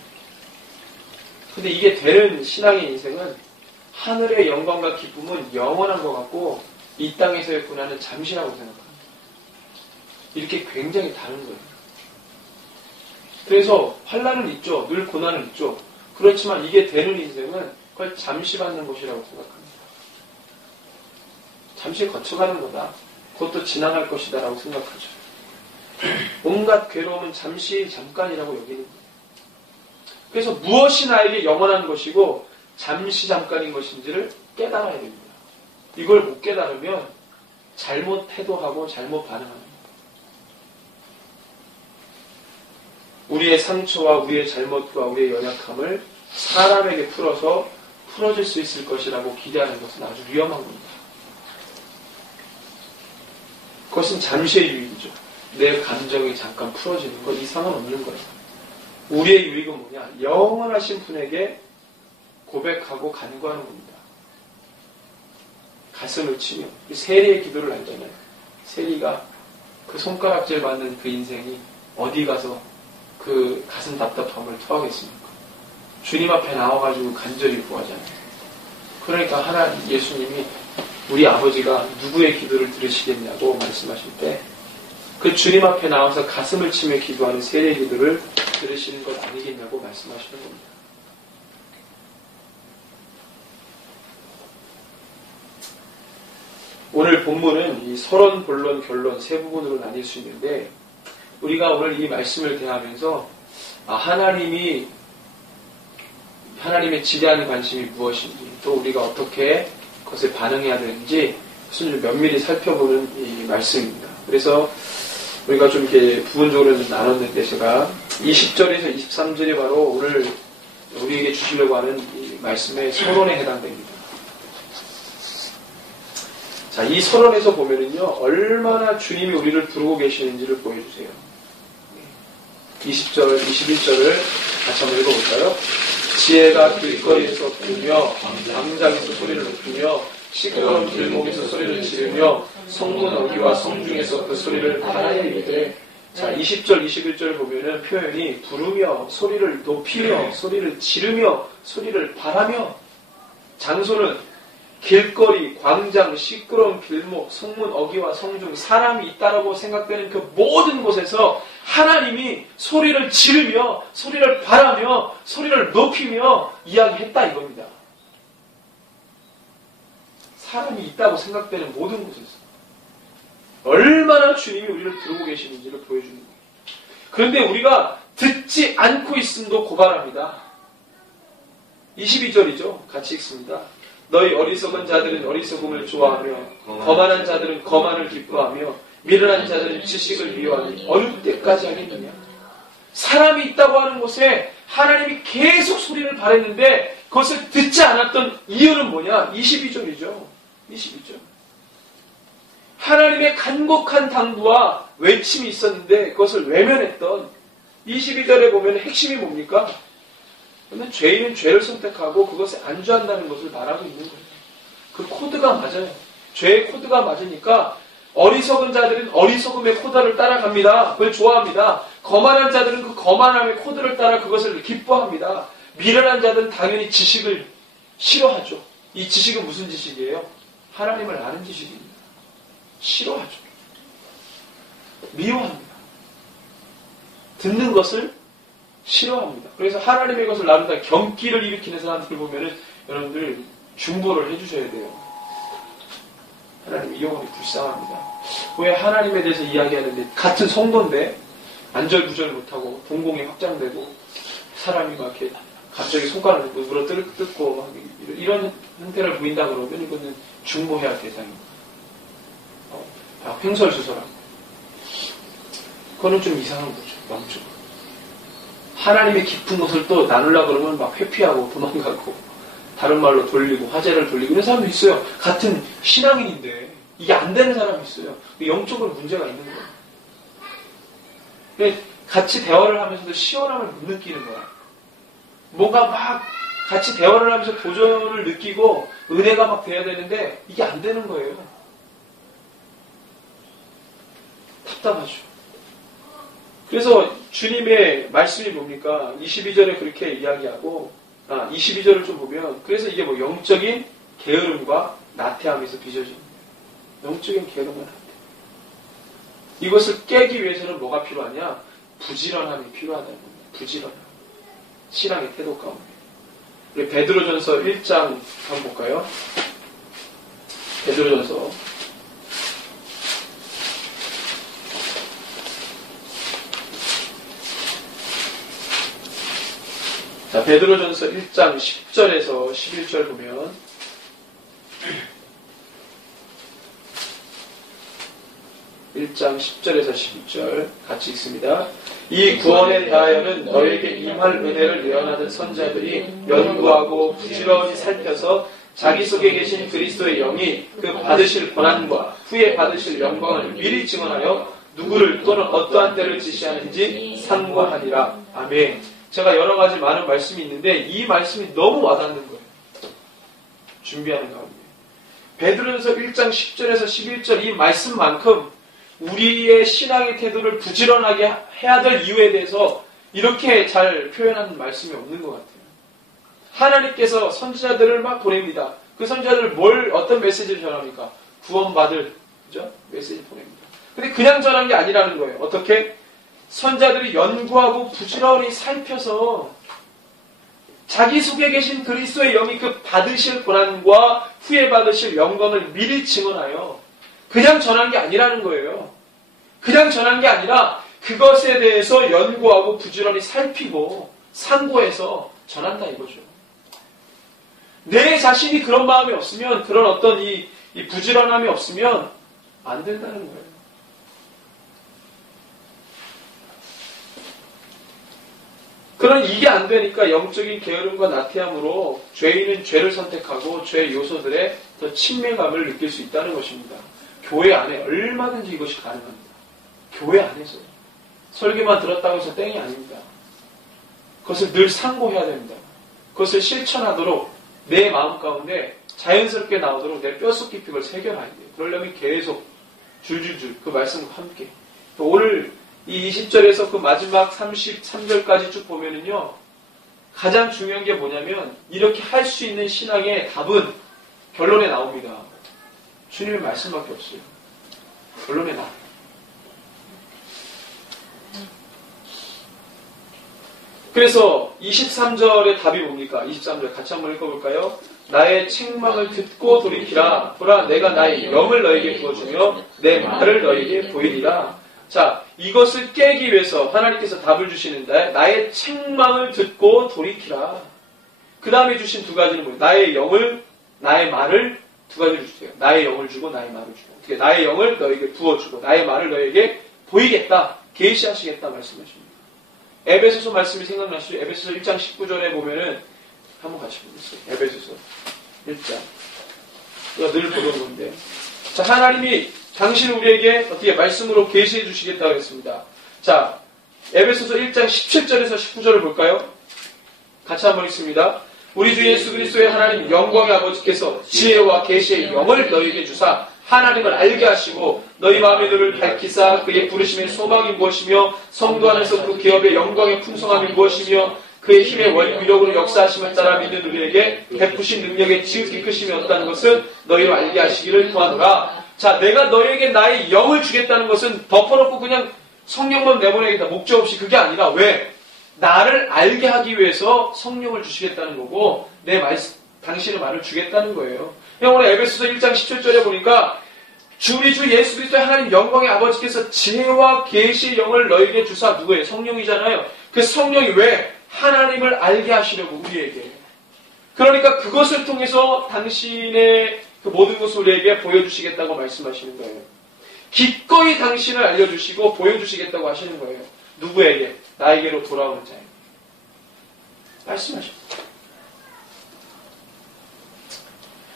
근데 이게 되는 신앙의 인생은 하늘의 영광과 기쁨은 영원한 것 같고 이 땅에서의 고난은 잠시라고 생각합니다. 이렇게 굉장히 다른 거예요. 그래서 환난은 있죠. 늘 고난은 있죠. 그렇지만 이게 되는 인생은 그걸 잠시 받는 것이라고 생각합니다. 잠시 거쳐가는 거다. 그것도 지나갈 것이다 라고 생각하죠. 온갖 괴로움은 잠시 잠깐이라고 여기는 거예요. 그래서 무엇이 나에게 영원한 것이고 잠시 잠깐인 것인지를 깨달아야 됩니다. 이걸 못 깨달으면 잘못 태도하고 잘못 반응합니다. 우리의 상처와 우리의 잘못과 우리의 연약함을 사람에게 풀어서 풀어줄 수 있을 것이라고 기대하는 것은 아주 위험한 겁니다. 그것은 잠시의 유익이죠. 내 감정이 잠깐 풀어지는 것 이상은 없는 거예요. 우리의 유익은 뭐냐? 영원하신 분에게 고백하고 간구하는 겁니다. 가슴을 치며 세리의 기도를 알잖아요. 세리가 그 손가락질 받는 그 인생이 어디 가서 그 가슴 답답함을 토하겠습니까? 주님 앞에 나와가지고 간절히 구하잖아요. 그러니까 예수님이 우리 아버지가 누구의 기도를 들으시겠냐고 말씀하실 때 그 주님 앞에 나와서 가슴을 치며 기도하는 세리의 기도를 들으시는 것 아니겠냐고 말씀하시는 겁니다. 오늘 본문은 이 서론, 본론, 결론 세 부분으로 나뉠 수 있는데 우리가 오늘 이 말씀을 대하면서 하나님의 지대한 관심이 무엇인지 또 우리가 어떻게 그것에 반응해야 되는지 그것을 좀 면밀히 살펴보는 이 말씀입니다. 그래서 우리가 좀 이렇게 부분적으로 좀 나눴는데 제가 20절에서 23절이 바로 오늘 우리에게 주시려고 하는 이 말씀의 서론에 해당됩니다. 자, 이 서론에서 보면은요, 얼마나 주님이 우리를 부르고 계시는지를 보여주세요. 20절, 21절을 같이 한번 읽어볼까요? 지혜가 길거리에서 부르며 광장에서 소리를 높이며 시끄러운 길목에서 소리를 지르며 성문 어귀와 성중에서 그 소리를 바라에 이르되. 자, 20절, 21절 보면은 표현이 부르며 소리를 높이며 소리를 지르며 소리를 바라며 장소는 길거리, 광장, 시끄러운 길목, 성문 어귀와 성중, 사람이 있다라고 생각되는 그 모든 곳에서 하나님이 소리를 지르며 소리를 바라며 소리를 높이며 이야기했다 이겁니다. 사람이 있다고 생각되는 모든 곳에서 얼마나 얼마나 주님이 우리를 부르고 계시는지를 보여주는 거예요. 그런데 우리가 듣지 않고 있음도 고발합니다. 22절이죠. 같이 읽습니다. 너희 어리석은 자들은 어리석음을 좋아하며 거만한 자들은 거만을 기뻐하며 미련한 자들은 지식을 미워하니 어느 때까지 하겠느냐. 사람이 있다고 하는 곳에 하나님이 계속 소리를 바랬는데 그것을 듣지 않았던 이유는 뭐냐? 22절이죠. 22절. 하나님의 간곡한 당부와 외침이 있었는데 그것을 외면했던 22절에 보면 핵심이 뭡니까? 그러면 죄인은 죄를 선택하고 그것에 안주한다는 것을 말하고 있는 거예요. 그 코드가 맞아요. 죄의 코드가 맞으니까 어리석은 자들은 어리석음의 코드를 따라갑니다. 그걸 좋아합니다. 거만한 자들은 그 거만함의 코드를 따라 그것을 기뻐합니다. 미련한 자들은 당연히 지식을 싫어하죠. 이 지식은 무슨 지식이에요? 하나님을 아는 지식입니다. 싫어하죠. 미워합니다. 듣는 것을 싫어합니다. 그래서 하나님의 것을 나눈다 경기를 일으키는 사람들 보면은 여러분들 중보를 해주셔야 돼요. 하나님 이 영혼이 불쌍합니다. 왜 하나님에 대해서 이야기하는데 같은 성도인데 안절부절 못하고 동공이 확장되고 사람이 막 이렇게 갑자기 손가락을 물어 뜯고 막 이런 형태를 보인다 그러면 이거는 중보해야 할 대상입니다. 횡설수설하고 그거는 좀 이상한 거죠. 영적으로. 하나님의 깊은 것을 또 나누려고 그러면 막 회피하고 도망가고 다른 말로 돌리고 화제를 돌리고 이런 사람도 있어요. 같은 신앙인인데 이게 안 되는 사람이 있어요. 영적으로 문제가 있는 거예요. 근데 같이 대화를 하면서도 시원함을 못 느끼는 거야. 뭔가 막 같이 대화를 하면서 도전을 느끼고 은혜가 막 돼야 되는데 이게 안 되는 거예요. 답답하죠. 그래서 주님의 말씀이 뭡니까? 22절에 그렇게 이야기하고 22절을 좀 보면 그래서 이게 뭐 영적인 게으름과 나태함에서 빚어집니다. 영적인 게으름과 나태함. 이것을 깨기 위해서는 뭐가 필요하냐? 부지런함이 필요하다는 겁니다. 부지런함. 신앙의 태도 가운데. 우리 베드로전서 1장 한번 볼까요? 베드로전서 자, 베드로전서 1장 10절에서 11절 보면 (1장 10절에서 11절) 같이 읽습니다. 이 구원에 대하여는 너에게 임할 은혜를 예언하던 선자들이 연구하고 부지런히 살펴서 자기 속에 계신 그리스도의 영이 그 받으실 고난과 후에 받으실 영광을 미리 증언하여 누구를 또는 어떠한 때를 지시하는지 상고하니라. 아멘. 제가 여러 가지 많은 말씀이 있는데 이 말씀이 너무 와닿는 거예요. 준비하는 가운데. 베드로전서 1장 10절에서 11절 이 말씀만큼 우리의 신앙의 태도를 부지런하게 해야 될 이유에 대해서 이렇게 잘 표현하는 말씀이 없는 것 같아요. 하나님께서 선지자들을 막 보냅니다. 그 선지자들 어떤 메시지를 전합니까? 구원받을, 그죠? 메시지 보냅니다. 근데 그냥 전한 게 아니라는 거예요. 어떻게? 선자들이 연구하고 부지런히 살펴서 자기 속에 계신 그리스도의 영이 그 받으실 고난과 후에 받으실 영광을 미리 증언하여 그냥 전한 게 아니라는 거예요. 그냥 전한 게 아니라 그것에 대해서 연구하고 부지런히 살피고 상고해서 전한다 이거죠. 내 자신이 그런 마음이 없으면 그런 어떤 이 부지런함이 없으면 안 된다는 거예요. 그런 이게 안 되니까 영적인 게으름과 나태함으로 죄인은 죄를 선택하고 죄의 요소들에 더 친밀감을 느낄 수 있다는 것입니다. 교회 안에 얼마든지 이것이 가능합니다. 교회 안에서 설교만 들었다고 해서 땡이 아닙니다. 그것을 늘 상고해야 됩니다. 그것을 실천하도록 내 마음 가운데 자연스럽게 나오도록 내 뼛속 깊이 그걸 새겨놔야 돼요. 그러려면 계속 줄줄줄 그 말씀과 함께 오늘 이 20절에서 그 마지막 33절까지 쭉 보면은요, 가장 중요한 게 뭐냐면, 이렇게 할 수 있는 신앙의 답은 결론에 나옵니다. 주님의 말씀밖에 없어요. 결론에 나와요. 그래서 23절의 답이 뭡니까? 23절 같이 한번 읽어볼까요? 나의 책망을 듣고 돌이키라. 보라, 내가 나의 영을 너에게 부어주며 내 말을 너에게 보이리라. 자, 이것을 깨기 위해서 하나님께서 답을 주시는데 나의 책망을 듣고 돌이키라. 그 다음에 주신 두 가지는 뭐예요? 나의 영을, 나의 말을 두 가지를 주세요. 나의 영을 주고 나의 말을 주고. 어떻게 나의 영을 너에게 부어주고 나의 말을 너에게 보이겠다. 계시하시겠다 말씀하십니다. 에베소서 말씀이 생각나시죠? 에베소서 1장 19절에 보면은 한번 같이 보겠어요. 에베소서 1장. 우리가 늘 보던 건데. 자, 하나님이 당신 우리에게 어떻게 말씀으로 계시해 주시겠다고 했습니다. 자, 에베소서 1장 17절에서 19절을 볼까요? 같이 한번 읽습니다. 우리 주 예수 그리스도의 하나님 영광의 아버지께서 지혜와 계시의 영을 너희에게 주사 하나님을 알게 하시고 너희 마음의 눈을 밝히사 그의 부르심의 소망이 무엇이며 성도 안에서 그 기업의 영광의 풍성함이 무엇이며 그의 힘의 위력으로 역사하심을 따라 믿는 우리에게 베푸신 능력의 지극히 크심이 없다는 것을 너희로 알게 하시기를 구하노라. 자, 내가 너희에게 나의 영을 주겠다는 것은 덮어놓고 그냥 성령만 내보내겠다. 목적 없이 그게 아니라 왜? 나를 알게 하기 위해서 성령을 주시겠다는 거고 당신의 말을 주겠다는 거예요. 오늘 에베소서 1장 17절에 보니까 우리 주 예수 그리스도의 하나님 영광의 아버지께서 지혜와 계시의 영을 너에게 주사 누구예요? 성령이잖아요. 그 성령이 왜? 하나님을 알게 하시려고 우리에게. 그러니까 그것을 통해서 당신의 그 모든 것을 우리에게 보여주시겠다고 말씀하시는 거예요. 기꺼이 당신을 알려주시고 보여주시겠다고 하시는 거예요. 누구에게? 나에게로 돌아오는 자에게. 말씀하십니다.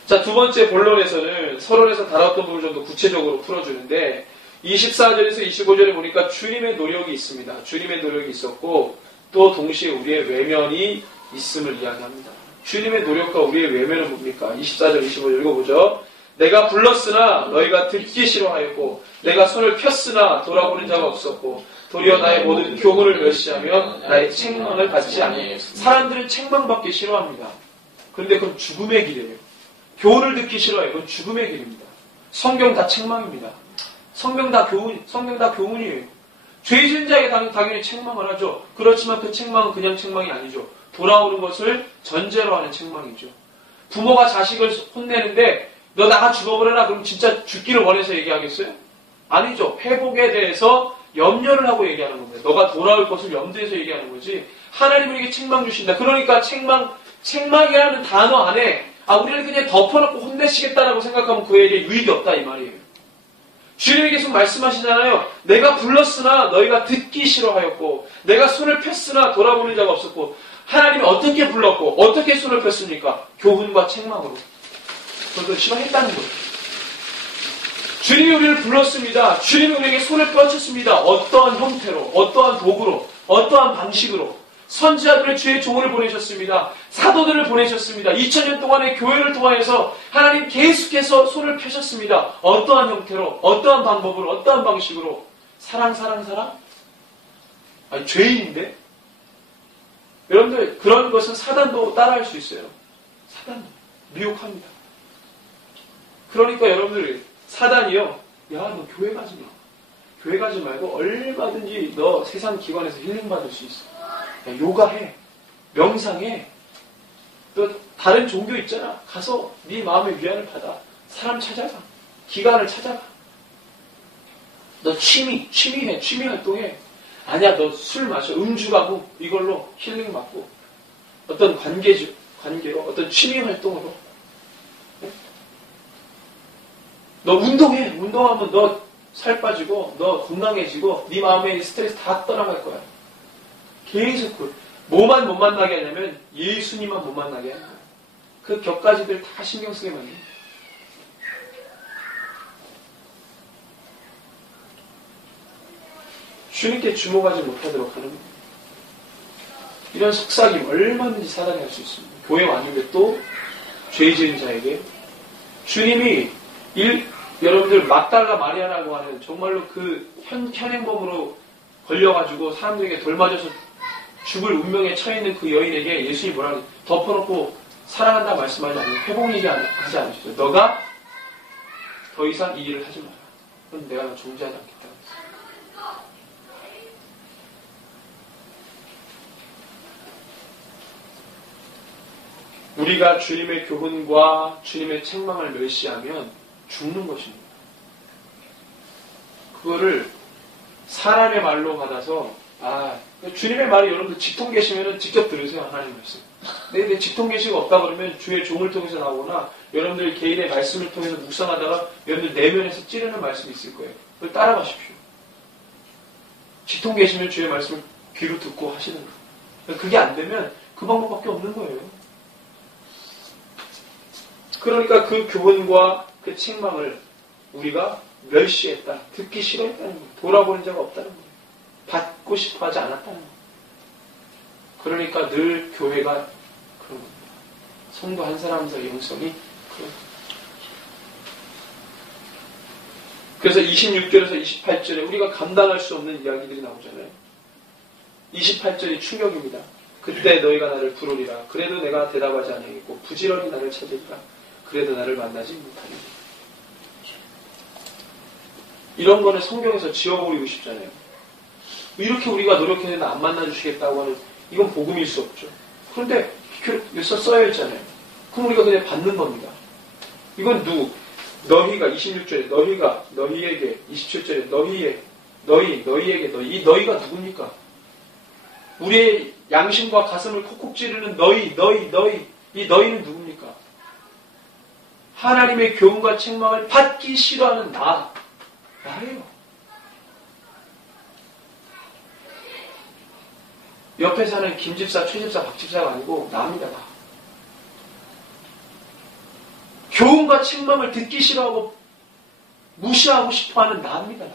자, 두 번째 본론에서는 서론에서 다뤘던 부분을 좀 더 구체적으로 풀어주는데 24절에서 25절에 보니까 주님의 노력이 있습니다. 주님의 노력이 있었고 또 동시에 우리의 외면이 있음을 이야기합니다. 주님의 노력과 우리의 외면은 뭡니까? 24절, 25절 읽어보죠. 내가 불렀으나 너희가 듣기 싫어하였고 내가 손을 폈으나 돌아보는 자가 없었고 도리어 나의 모든 교훈을 멸시하며 나의 책망을 받지 않니. 사람들은 책망받기 싫어합니다. 그런데 그건 죽음의 길이에요. 교훈을 듣기 싫어해요. 그건 죽음의 길입니다. 성경 다 책망입니다. 성경 다 교훈이에요. 죄 지은 자에게 당연히 책망을 하죠. 그렇지만 그 책망은 그냥 책망이 아니죠. 돌아오는 것을 전제로 하는 책망이죠. 부모가 자식을 혼내는데 너 나가 죽어버려라. 그럼 진짜 죽기를 원해서 얘기하겠어요? 아니죠. 회복에 대해서 염려를 하고 얘기하는 겁니다. 너가 돌아올 것을 염두해서 얘기하는 거지. 하나님은 우리에게 책망 주신다. 그러니까 책망이라는 단어 안에 우리를 그냥 덮어놓고 혼내시겠다라고 생각하면 그에게 유익이 없다 이 말이에요. 주님이 계속 말씀하시잖아요. 내가 불렀으나 너희가 듣기 싫어하였고 내가 손을 폈으나 돌아보는 자가 없었고. 하나님이 어떻게 불렀고 어떻게 손을 폈습니까? 교훈과 책망으로. 그걸 싫어했다는 거예요. 주님이 우리를 불렀습니다. 주님이 우리에게 손을 뻗쳤습니다. 어떠한 형태로, 어떠한 도구로, 어떠한 방식으로. 선지자들을 주의 종을 보내셨습니다. 사도들을 보내셨습니다. 2000년 동안의 교회를 통하여서 하나님 계속해서 손을 펴셨습니다. 어떠한 형태로, 어떠한 방법으로, 어떠한 방식으로. 사랑. 아니, 죄인인데? 여러분들, 그런 것은 사단도 따라할 수 있어요. 사단, 미혹합니다. 그러니까 여러분들, 사단이요. 야, 너 교회 가지 마. 교회 가지 말고 얼마든지 너 세상 기관에서 힐링 받을 수 있어. 야, 요가해. 명상해. 너 다른 종교 있잖아. 가서 네 마음의 위안을 받아. 사람 찾아가. 기관을 찾아가. 너 취미 활동해. 아니야, 너 술 마셔. 음주 가고 이걸로 힐링 받고. 어떤 관계로, 어떤 취미 활동으로. 너 운동해. 운동하면 너 살 빠지고 너 건강해지고 네 마음에 있는 스트레스 다 떠나갈 거야. 계속 뭐만 못 만나게 하냐면 예수님만 못 만나게 하는 거야. 그 격가지들 다 신경 쓰게 만들어. 주님께 주목하지 못하도록 하는 거야. 이런 속삭임 얼마든지 사단이 할 수 있습니다. 교회 왔는데 또 죄 지은 자에게 주님이 여러분들 막달라 마리아라고 하는 정말로 그 현행범으로 걸려가지고 사람들에게 돌맞아서 죽을 운명에 처해있는 그 여인에게 예수님이 뭐라고 덮어놓고 사랑한다 말씀하지 않고 회복 얘기하지 않으셨어요. 너가 더 이상 이 일을 하지 마라. 그럼 내가 너 정죄하지 않겠다. 우리가 주님의 교훈과 주님의 책망을 멸시하면 죽는 것입니다. 그거를 사람의 말로 받아서 주님의 말이 여러분들 직통 계시면 직접 들으세요. 하나님 말씀. 근데 직통 계시가 없다 그러면 주의 종을 통해서 나오거나 여러분들 개인의 말씀을 통해서 묵상하다가 여러분들 내면에서 찌르는 말씀이 있을 거예요. 그걸 따라가십시오. 직통 계시면 주의 말씀을 귀로 듣고 하시는 거예요. 그게 안 되면 그 방법밖에 없는 거예요. 그러니까 그 교훈과 그 책망을 우리가 멸시했다. 듣기 싫어했다는 거예요. 돌아보는 자가 없다는 거예요. 받고 싶어 하지 않았다는 거예요. 그러니까 늘 교회가 그런 겁니다. 성도 한 사람의 영성이 그런 겁니다. 그래서 26절에서 28절에 우리가 감당할 수 없는 이야기들이 나오잖아요. 28절이 충격입니다. 그때 너희가 나를 부르리라. 그래도 내가 대답하지 않겠고 부지런히 나를 찾으리라. 그래도 나를 만나지 못하리라. 이런 거는 성경에서 지워버리고 싶잖아요. 이렇게 우리가 노력했는데 안 만나주시겠다고 하는 이건 복음일 수 없죠. 그런데 여기서 써야 있잖아요. 그럼 우리가 그냥 받는 겁니다. 이건 너희가 26절에 너희에게 27절에 너희에게 이 너희가 누굽니까? 우리의 양심과 가슴을 콕콕 찌르는 너희 이 너희는 누굽니까? 하나님의 교훈과 책망을 받기 싫어하는 나예요. 옆에 사는 김집사, 최집사, 박집사가 아니고 나입니다. 나. 교훈과 책망을 듣기 싫어하고 무시하고 싶어하는 나입니다. 나.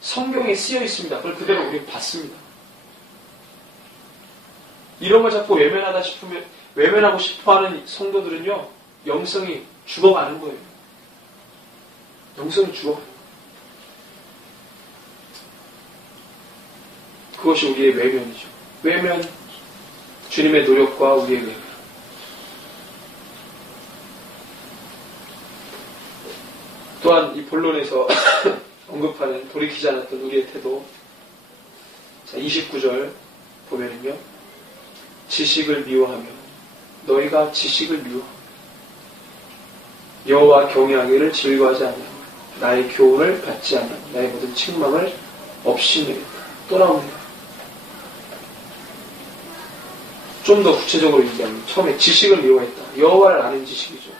성경에 쓰여 있습니다. 그걸 그대로 우리가 봤습니다. 이런 걸 자꾸 외면하고 싶어하는 성도들은요, 영성이 죽어가는 거예요. 영성이 죽어가는 거예요. 그것이 우리의 외면이죠. 외면, 주님의 노력과 우리의 외면. 또한 이 본론에서 언급하는 돌이키지 않았던 우리의 태도. 자, 29절 보면은요. 지식을 미워하며 너희가 지식을 미워하며 여호와 경외하기를 즐거워하지 않으며 나의 교훈을 받지 않으며 나의 모든 책망을 업신여겼다. 또 나옵니다. 좀 더 구체적으로 얘기하면 처음에 지식을 미워했다. 여호와를 아는 지식이죠.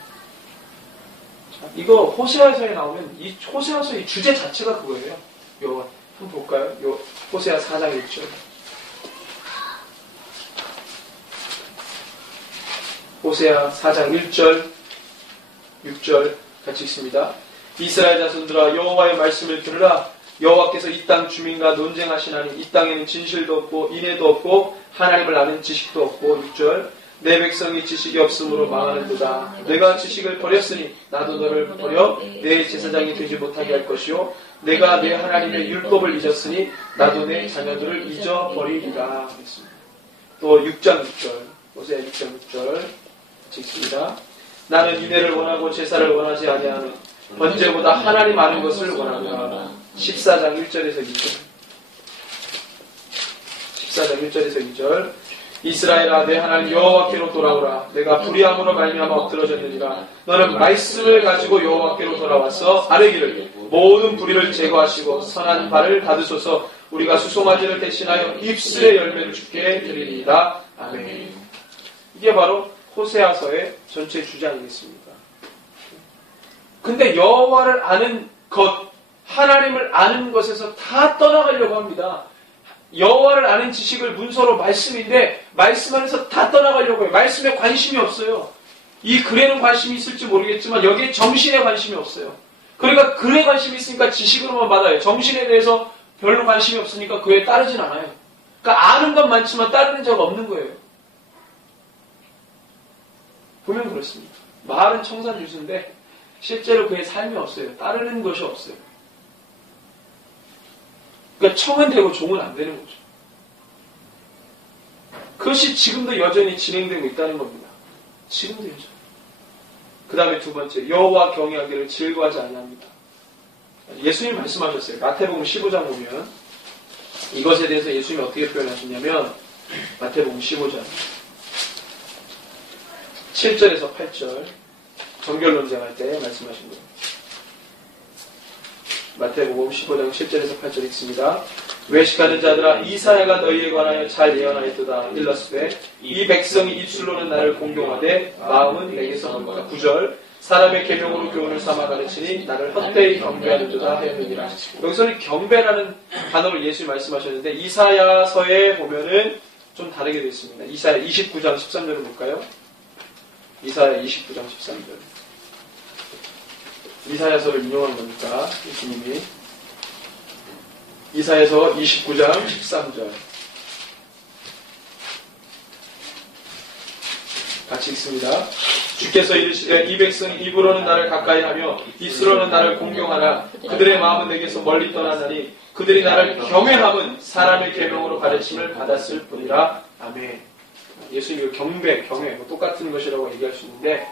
자, 이거 호세아서에 나오면 이 호세아서 이 주제 자체가 그거예요. 여호와 한번 볼까요? 호세아 4장 1절. 호세아 4장 1절 6절 같이 읽습니다. 이스라엘 자손들아 여호와의 말씀을 들으라. 여호와께서 이 땅 주민과 논쟁하시나니 이 땅에는 진실도 없고 인애도 없고 하나님을 아는 지식도 없고 6절 내 백성이 지식이 없으므로 망하는도다. 내가 지식을 버렸으니 나도 너를 버려 내 제사장이 되지 못하게 할 것이요 내가 내 하나님의 율법을 잊었으니 나도 내 자녀들을 잊어버리리라 했습니다. 또 6장 6절 호세아 6장 6절 읽습니다. 나는 인애를 원하고 제사를 원하지 아니하는 번제보다 하나님 아는 것을 원하노라. 14장 1절에서 2절 14장 1절에서 2절 이스라엘아 내 하나님 여호와께로 돌아오라. 내가 불의함으로 말미암아 엎드러졌느니라. 너는 말씀을 가지고 여호와께로 돌아와서 아뢰기를 모든 불의를 제거하시고 선한 발을 받으소서. 우리가 수송아지를 대신하여 입술의 열매를 주께 드리리이다. 아멘. 이게 바로 호세아서의 전체 주장이겠습니까? 근데 여호와를 아는 것, 하나님을 아는 것에서 다 떠나가려고 합니다. 여호와를 아는 지식을 문서로 말씀인데 말씀 안에서 다 떠나가려고 해요. 말씀에 관심이 없어요. 이 글에는 관심이 있을지 모르겠지만 여기에 정신에 관심이 없어요. 그러니까 글에 관심이 있으니까 지식으로만 받아요. 정신에 대해서 별로 관심이 없으니까 그에 따르진 않아요. 그러니까 아는 건 많지만 따르는 자가 없는 거예요. 보면 그렇습니다. 말은 청산유수인데 실제로 그의 삶이 없어요. 따르는 것이 없어요. 그러니까 청은 되고 종은 안 되는 거죠. 그것이 지금도 여전히 진행되고 있다는 겁니다. 지금도 여전히. 그 다음에 두 번째, 여호와 경외하기를 즐거워하지 아니합니다. 예수님 말씀하셨어요. 마태복음 15장 보면 이것에 대해서 예수님이 어떻게 표현하셨냐면 마태복음 15장 7절에서 8절 정결론쟁 할 때 말씀하신 거예요. 마태복음 15장 7절에서 8절 읽습니다. 외식하는 자들아 이사야가 너희에 관하여 잘 예언하였도다. 일러스되 이 백성이 입술로는 나를 공경하되 마음은 내게서 멀다. 9절 사람의 계명으로 교훈을 삼아 가르치니 나를 헛되이 경배하는도다 하였느니라. 여기서는 경배라는 단어로 예수님이 말씀하셨는데 이사야서에 보면은 좀 다르게 되어 있습니다. 이사야 29장 13절을 볼까요? 이사야 29장 13절. 이사야서를 인용한 거니까 예수님이 이사야서 29장 13절 같이 읽습니다. 주께서 이르시되 이 백성이 입으로는 나를 가까이 하며 입술로는 나를 공경하나 그들의 마음은 내게서 멀리 떠나나니 그들이 나를 경외함은 사람의 계명으로 가르침을 받았을 뿐이라. 아멘. 예수님이 경배, 경외 똑같은 것이라고 얘기할 수 있는데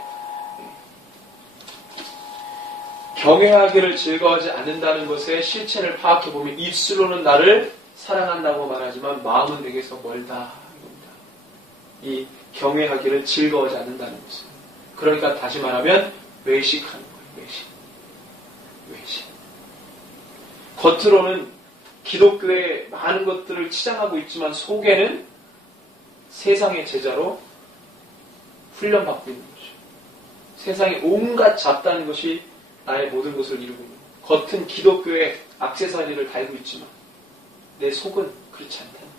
경외하기를 즐거워하지 않는다는 것의 실체를 파악해보면 입술로는 나를 사랑한다고 말하지만 마음은 내게서 멀다. 이 경외하기를 즐거워하지 않는다는 것은. 그러니까 다시 말하면 외식하는 거예요. 외식. 겉으로는 기독교의 많은 것들을 치장하고 있지만 속에는 세상의 제자로 훈련받고 있는 거죠. 세상에 온갖 잡다는 것이 나의 모든 것을 이루고 있는 거예요. 겉은 기독교의 액세서리를 달고 있지만 내 속은 그렇지 않다는 거예요.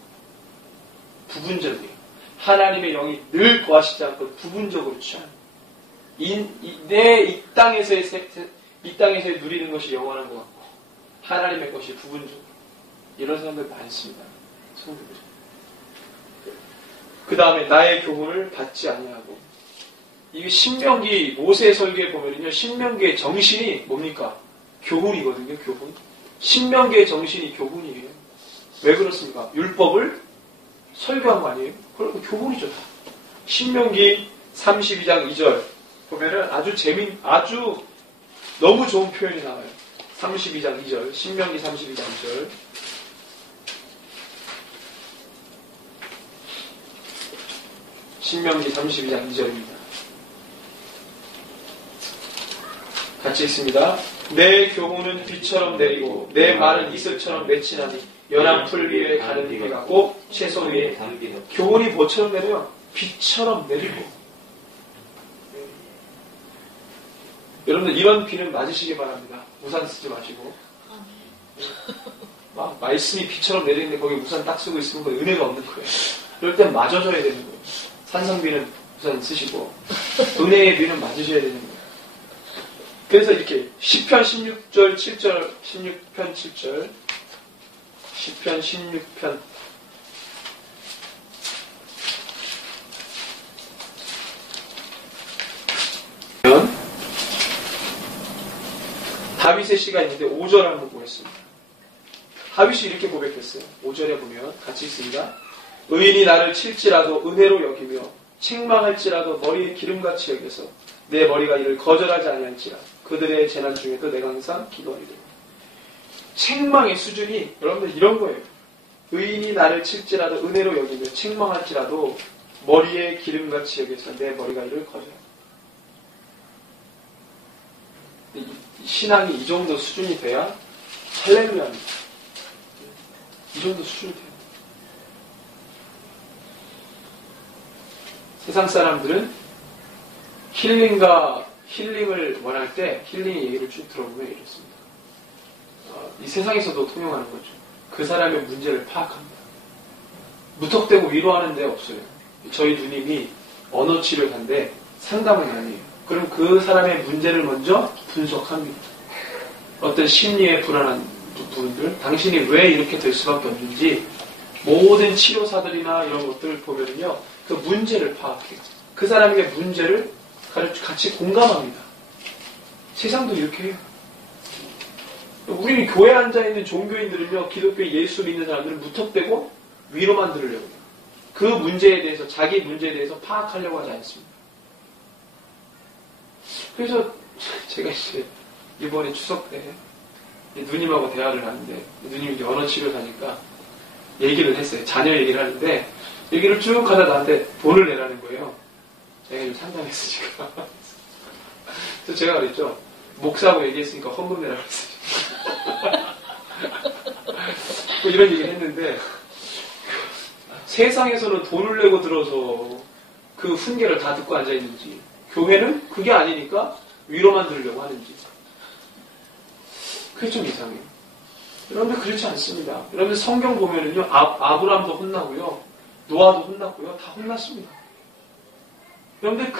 부분적이에요. 하나님의 영이 늘 거하시지 않고 부분적으로 취하는 내 이 땅에서의 누리는 것이 영원한 것 같고 하나님의 것이 부분적으로 이런 사람들 많습니다. 그 다음에 나의 교훈을 받지 아니하고 이게 신명기 모세 설교에 보면요 신명기의 정신이 뭡니까? 교훈이거든요. 교훈. 신명기의 정신이 교훈이에요. 왜 그렇습니까? 율법을 설교한 거 아니에요? 그럼 교훈이죠. 신명기 32장 2절 보면은 아주 너무 좋은 표현이 나와요. 32장 2절 신명기 32장 2절 신명기 32장 2절입니다. 같이 읽습니다. 내 교훈은 비처럼 내리고 내 말은 이슬처럼 맺히나니 연한 풀 위에 가는 비비 같고 채소 위에 교훈이 뭐처럼 내려요? 비처럼 내리고. 여러분들 이런 비는 맞으시기 바랍니다. 우산 쓰지 마시고. 막 말씀이 비처럼 내리는데 거기 우산 딱 쓰고 있으면 그 은혜가 없는 거예요. 이럴 땐 맞아줘야 되는 거예요. 산성비는 우산 쓰시고 은혜의 비는 맞으셔야 되는 거예요. 그래서 이렇게 시편 16절 7절 16편 7절 시편 16편 다윗의 시가 있는데 5절 한번 보겠습니다. 다윗이 이렇게 고백했어요. 5절에 보면 같이 있습니다. 의인이 나를 칠지라도 은혜로 여기며 책망할지라도 머리에 기름같이 여겨서 내 머리가 이를 거절하지 아니할지라 그들의 재난 중에도 내가 항상 기도하리라. 책망의 수준이 여러분들 이런 거예요. 의인이 나를 칠지라도 은혜로 여기며 책망할지라도 머리에 기름같이 여겨서 내 머리가 이를 거절하리라. 신앙이 이 정도 수준이 돼야 할렐루야입니다. 이 정도 수준이 돼요. 세상 사람들은 힐링을 원할 때 힐링의 얘기를 쭉 들어보면 이렇습니다. 이 세상에서도 통용하는 거죠. 그 사람의 문제를 파악합니다. 무턱대고 위로하는 데 없어요. 저희 누님이 언어치료사인데 상담은 아니에요. 그럼 그 사람의 문제를 먼저 분석합니다. 어떤 심리에 불안한 부분들, 당신이 왜 이렇게 될 수밖에 없는지 모든 치료사들이나 이런 것들을 보면요, 그 문제를 파악해요. 그 사람의 문제를 같이 공감합니다. 세상도 이렇게 해요. 우리는 교회에 앉아있는 종교인들은요, 기독교에 예수 믿는 사람들은 무턱대고 위로만 들으려고 해요. 그 문제에 대해서, 자기 문제에 대해서 파악하려고 하지 않습니다. 그래서 제가 이제 이번에 추석 때 누님하고 대화를 하는데 누님이 이제 언어치료사니까 얘기를 했어요. 자녀 얘기를 하는데 얘기를 쭉 하다 나한테 돈을 내라는 거예요. 제가 좀 상담했으니까. 그래서 제가 그랬죠. 목사하고 얘기했으니까 헌금 내라고 했어요. 뭐 이런 얘기를 했는데 세상에서는 돈을 내고 들어서 그 훈계를 다 듣고 앉아있는지 교회는 그게 아니니까 위로만 들으려고 하는지 그게 좀 이상해요. 여러분들 그렇지 않습니다. 여러분들 성경 보면은요 아브람도 혼나고요 노아도 혼났고요 다 혼났습니다. 여러분들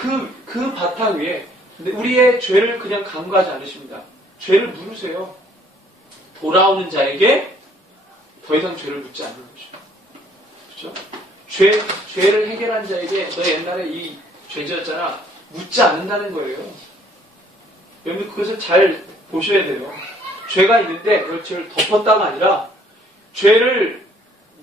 그 바탕 위에 근데 우리의 죄를 그냥 간과하지 않으십니다. 죄를 물으세요. 돌아오는 자에게 더 이상 죄를 묻지 않는 거죠. 그렇죠? 죄를 해결한 자에게 너 옛날에 이 죄지었잖아 묻지 않는다는 거예요. 여러분 그것을 잘 보셔야 돼요. 죄가 있는데 그 죄를 덮었다가 아니라 죄를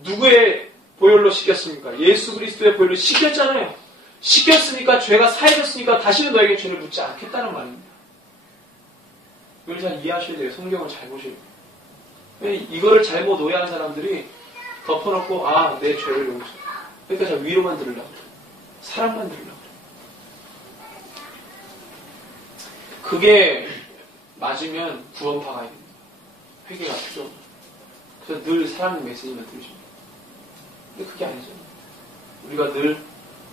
누구의 보혈로 씻겼습니까? 예수 그리스도의 보혈로 씻겼잖아요. 씻겼으니까 죄가 사해졌으니까 다시는 너에게 죄를 묻지 않겠다는 말입니다. 이걸 잘 이해하셔야 돼요. 성경을 잘 보셔야 돼요. 이거를 잘못 오해한 사람들이 덮어놓고 내 죄를 용서해. 그러니까 잘 위로만 들으려고 그래요. 사랑만 들으려고 그래요. 그게 맞으면 구원파가 됩니다. 회개가 필요합니다. 그래서 늘 사랑의 메시지만 들으십니다. 근데 그게 아니죠. 우리가 늘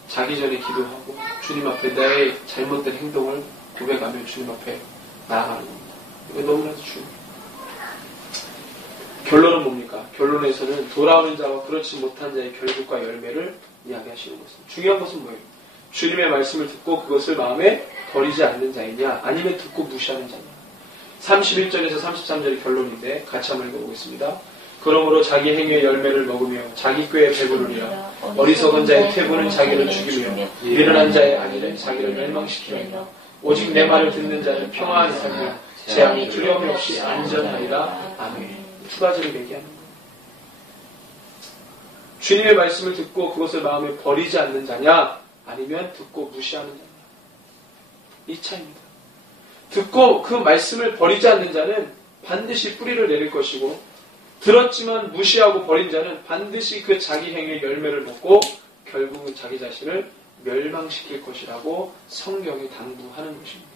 자기 전에 기도하고 주님 앞에 나의 잘못된 행동을 고백하며 주님 앞에 나아가는 겁니다. 이거 너무나도 중요해요. 결론은 뭡니까? 결론에서는 돌아오는 자와 그렇지 못한 자의 결국과 열매를 이야기하시는 것입니다. 중요한 것은 뭐예요? 주님의 말씀을 듣고 그것을 마음에 버리지 않는 자이냐 아니면 듣고 무시하는 자냐. 31절에서 33절의 결론인데 같이 한번 읽어보겠습니다. 그러므로 자기 행위의 열매를 먹으며 자기 꾀에 배부르리라. 어리석은 자의 퇴보는 자기를 죽이며 미련한 자의 안위는 자기를 멸망시키리라. 오직 내 말을 듣는 자는 평안한 삶이요 재앙이 두려움이 없이 안전하리라. 아멘. 두 가지를 얘기하는 거예요. 주님의 말씀을 듣고 그것을 마음에 버리지 않는 자냐 아니면 듣고 무시하는 자냐. 이 차이입니다. 듣고 그 말씀을 버리지 않는 자는 반드시 뿌리를 내릴 것이고 들었지만 무시하고 버린 자는 반드시 그 자기 행위의 열매를 먹고 결국은 자기 자신을 멸망시킬 것이라고 성경이 당부하는 것입니다.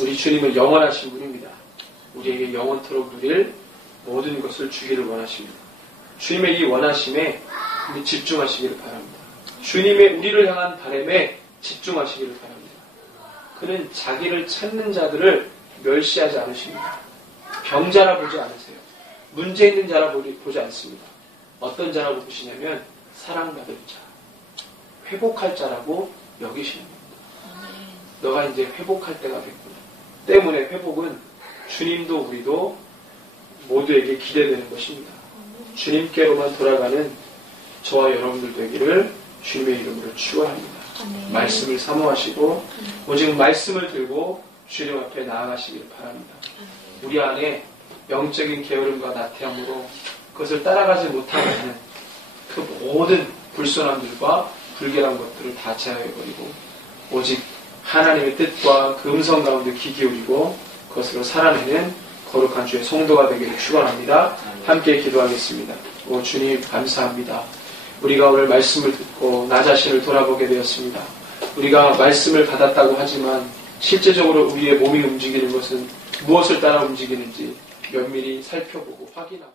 우리 주님은 영원하신 분입니다. 우리에게 영원토록 누릴 모든 것을 주기를 원하십니다. 주님의 이 원하심에 우리 집중하시기를 바랍니다. 주님의 우리를 향한 바람에 집중하시기를 바랍니다. 그는 자기를 찾는 자들을 멸시하지 않으십니다. 병자라 보지 않으세요. 문제 있는 자라 보지 않습니다. 어떤 자라고 보시냐면 사랑받을 자, 회복할 자라고 여기시는 겁니다. 너가 이제 회복할 때가 됐구나. 때문에 회복은 주님도 우리도 모두에게 기대되는 것입니다. 주님께로만 돌아가는 저와 여러분들 되기를 주님의 이름으로 축원합니다. 말씀을 사모하시고 오직 말씀을 들고 주님 앞에 나아가시기를 바랍니다. 우리 안에 영적인 게으름과 나태함으로 그것을 따라가지 못하게 하는 그 모든 불순함들과 불결한 것들을 다 제어해버리고 오직 하나님의 뜻과 그 음성 가운데 귀 기울이고 그것으로 살아내는 거룩한 주의 성도가 되기를 축원합니다. 함께 기도하겠습니다. 오 주님 감사합니다. 우리가 오늘 말씀을 듣고 나 자신을 돌아보게 되었습니다. 우리가 말씀을 받았다고 하지만 실제적으로 우리의 몸이 움직이는 것은 무엇을 따라 움직이는지 면밀히 살펴보고 확인하고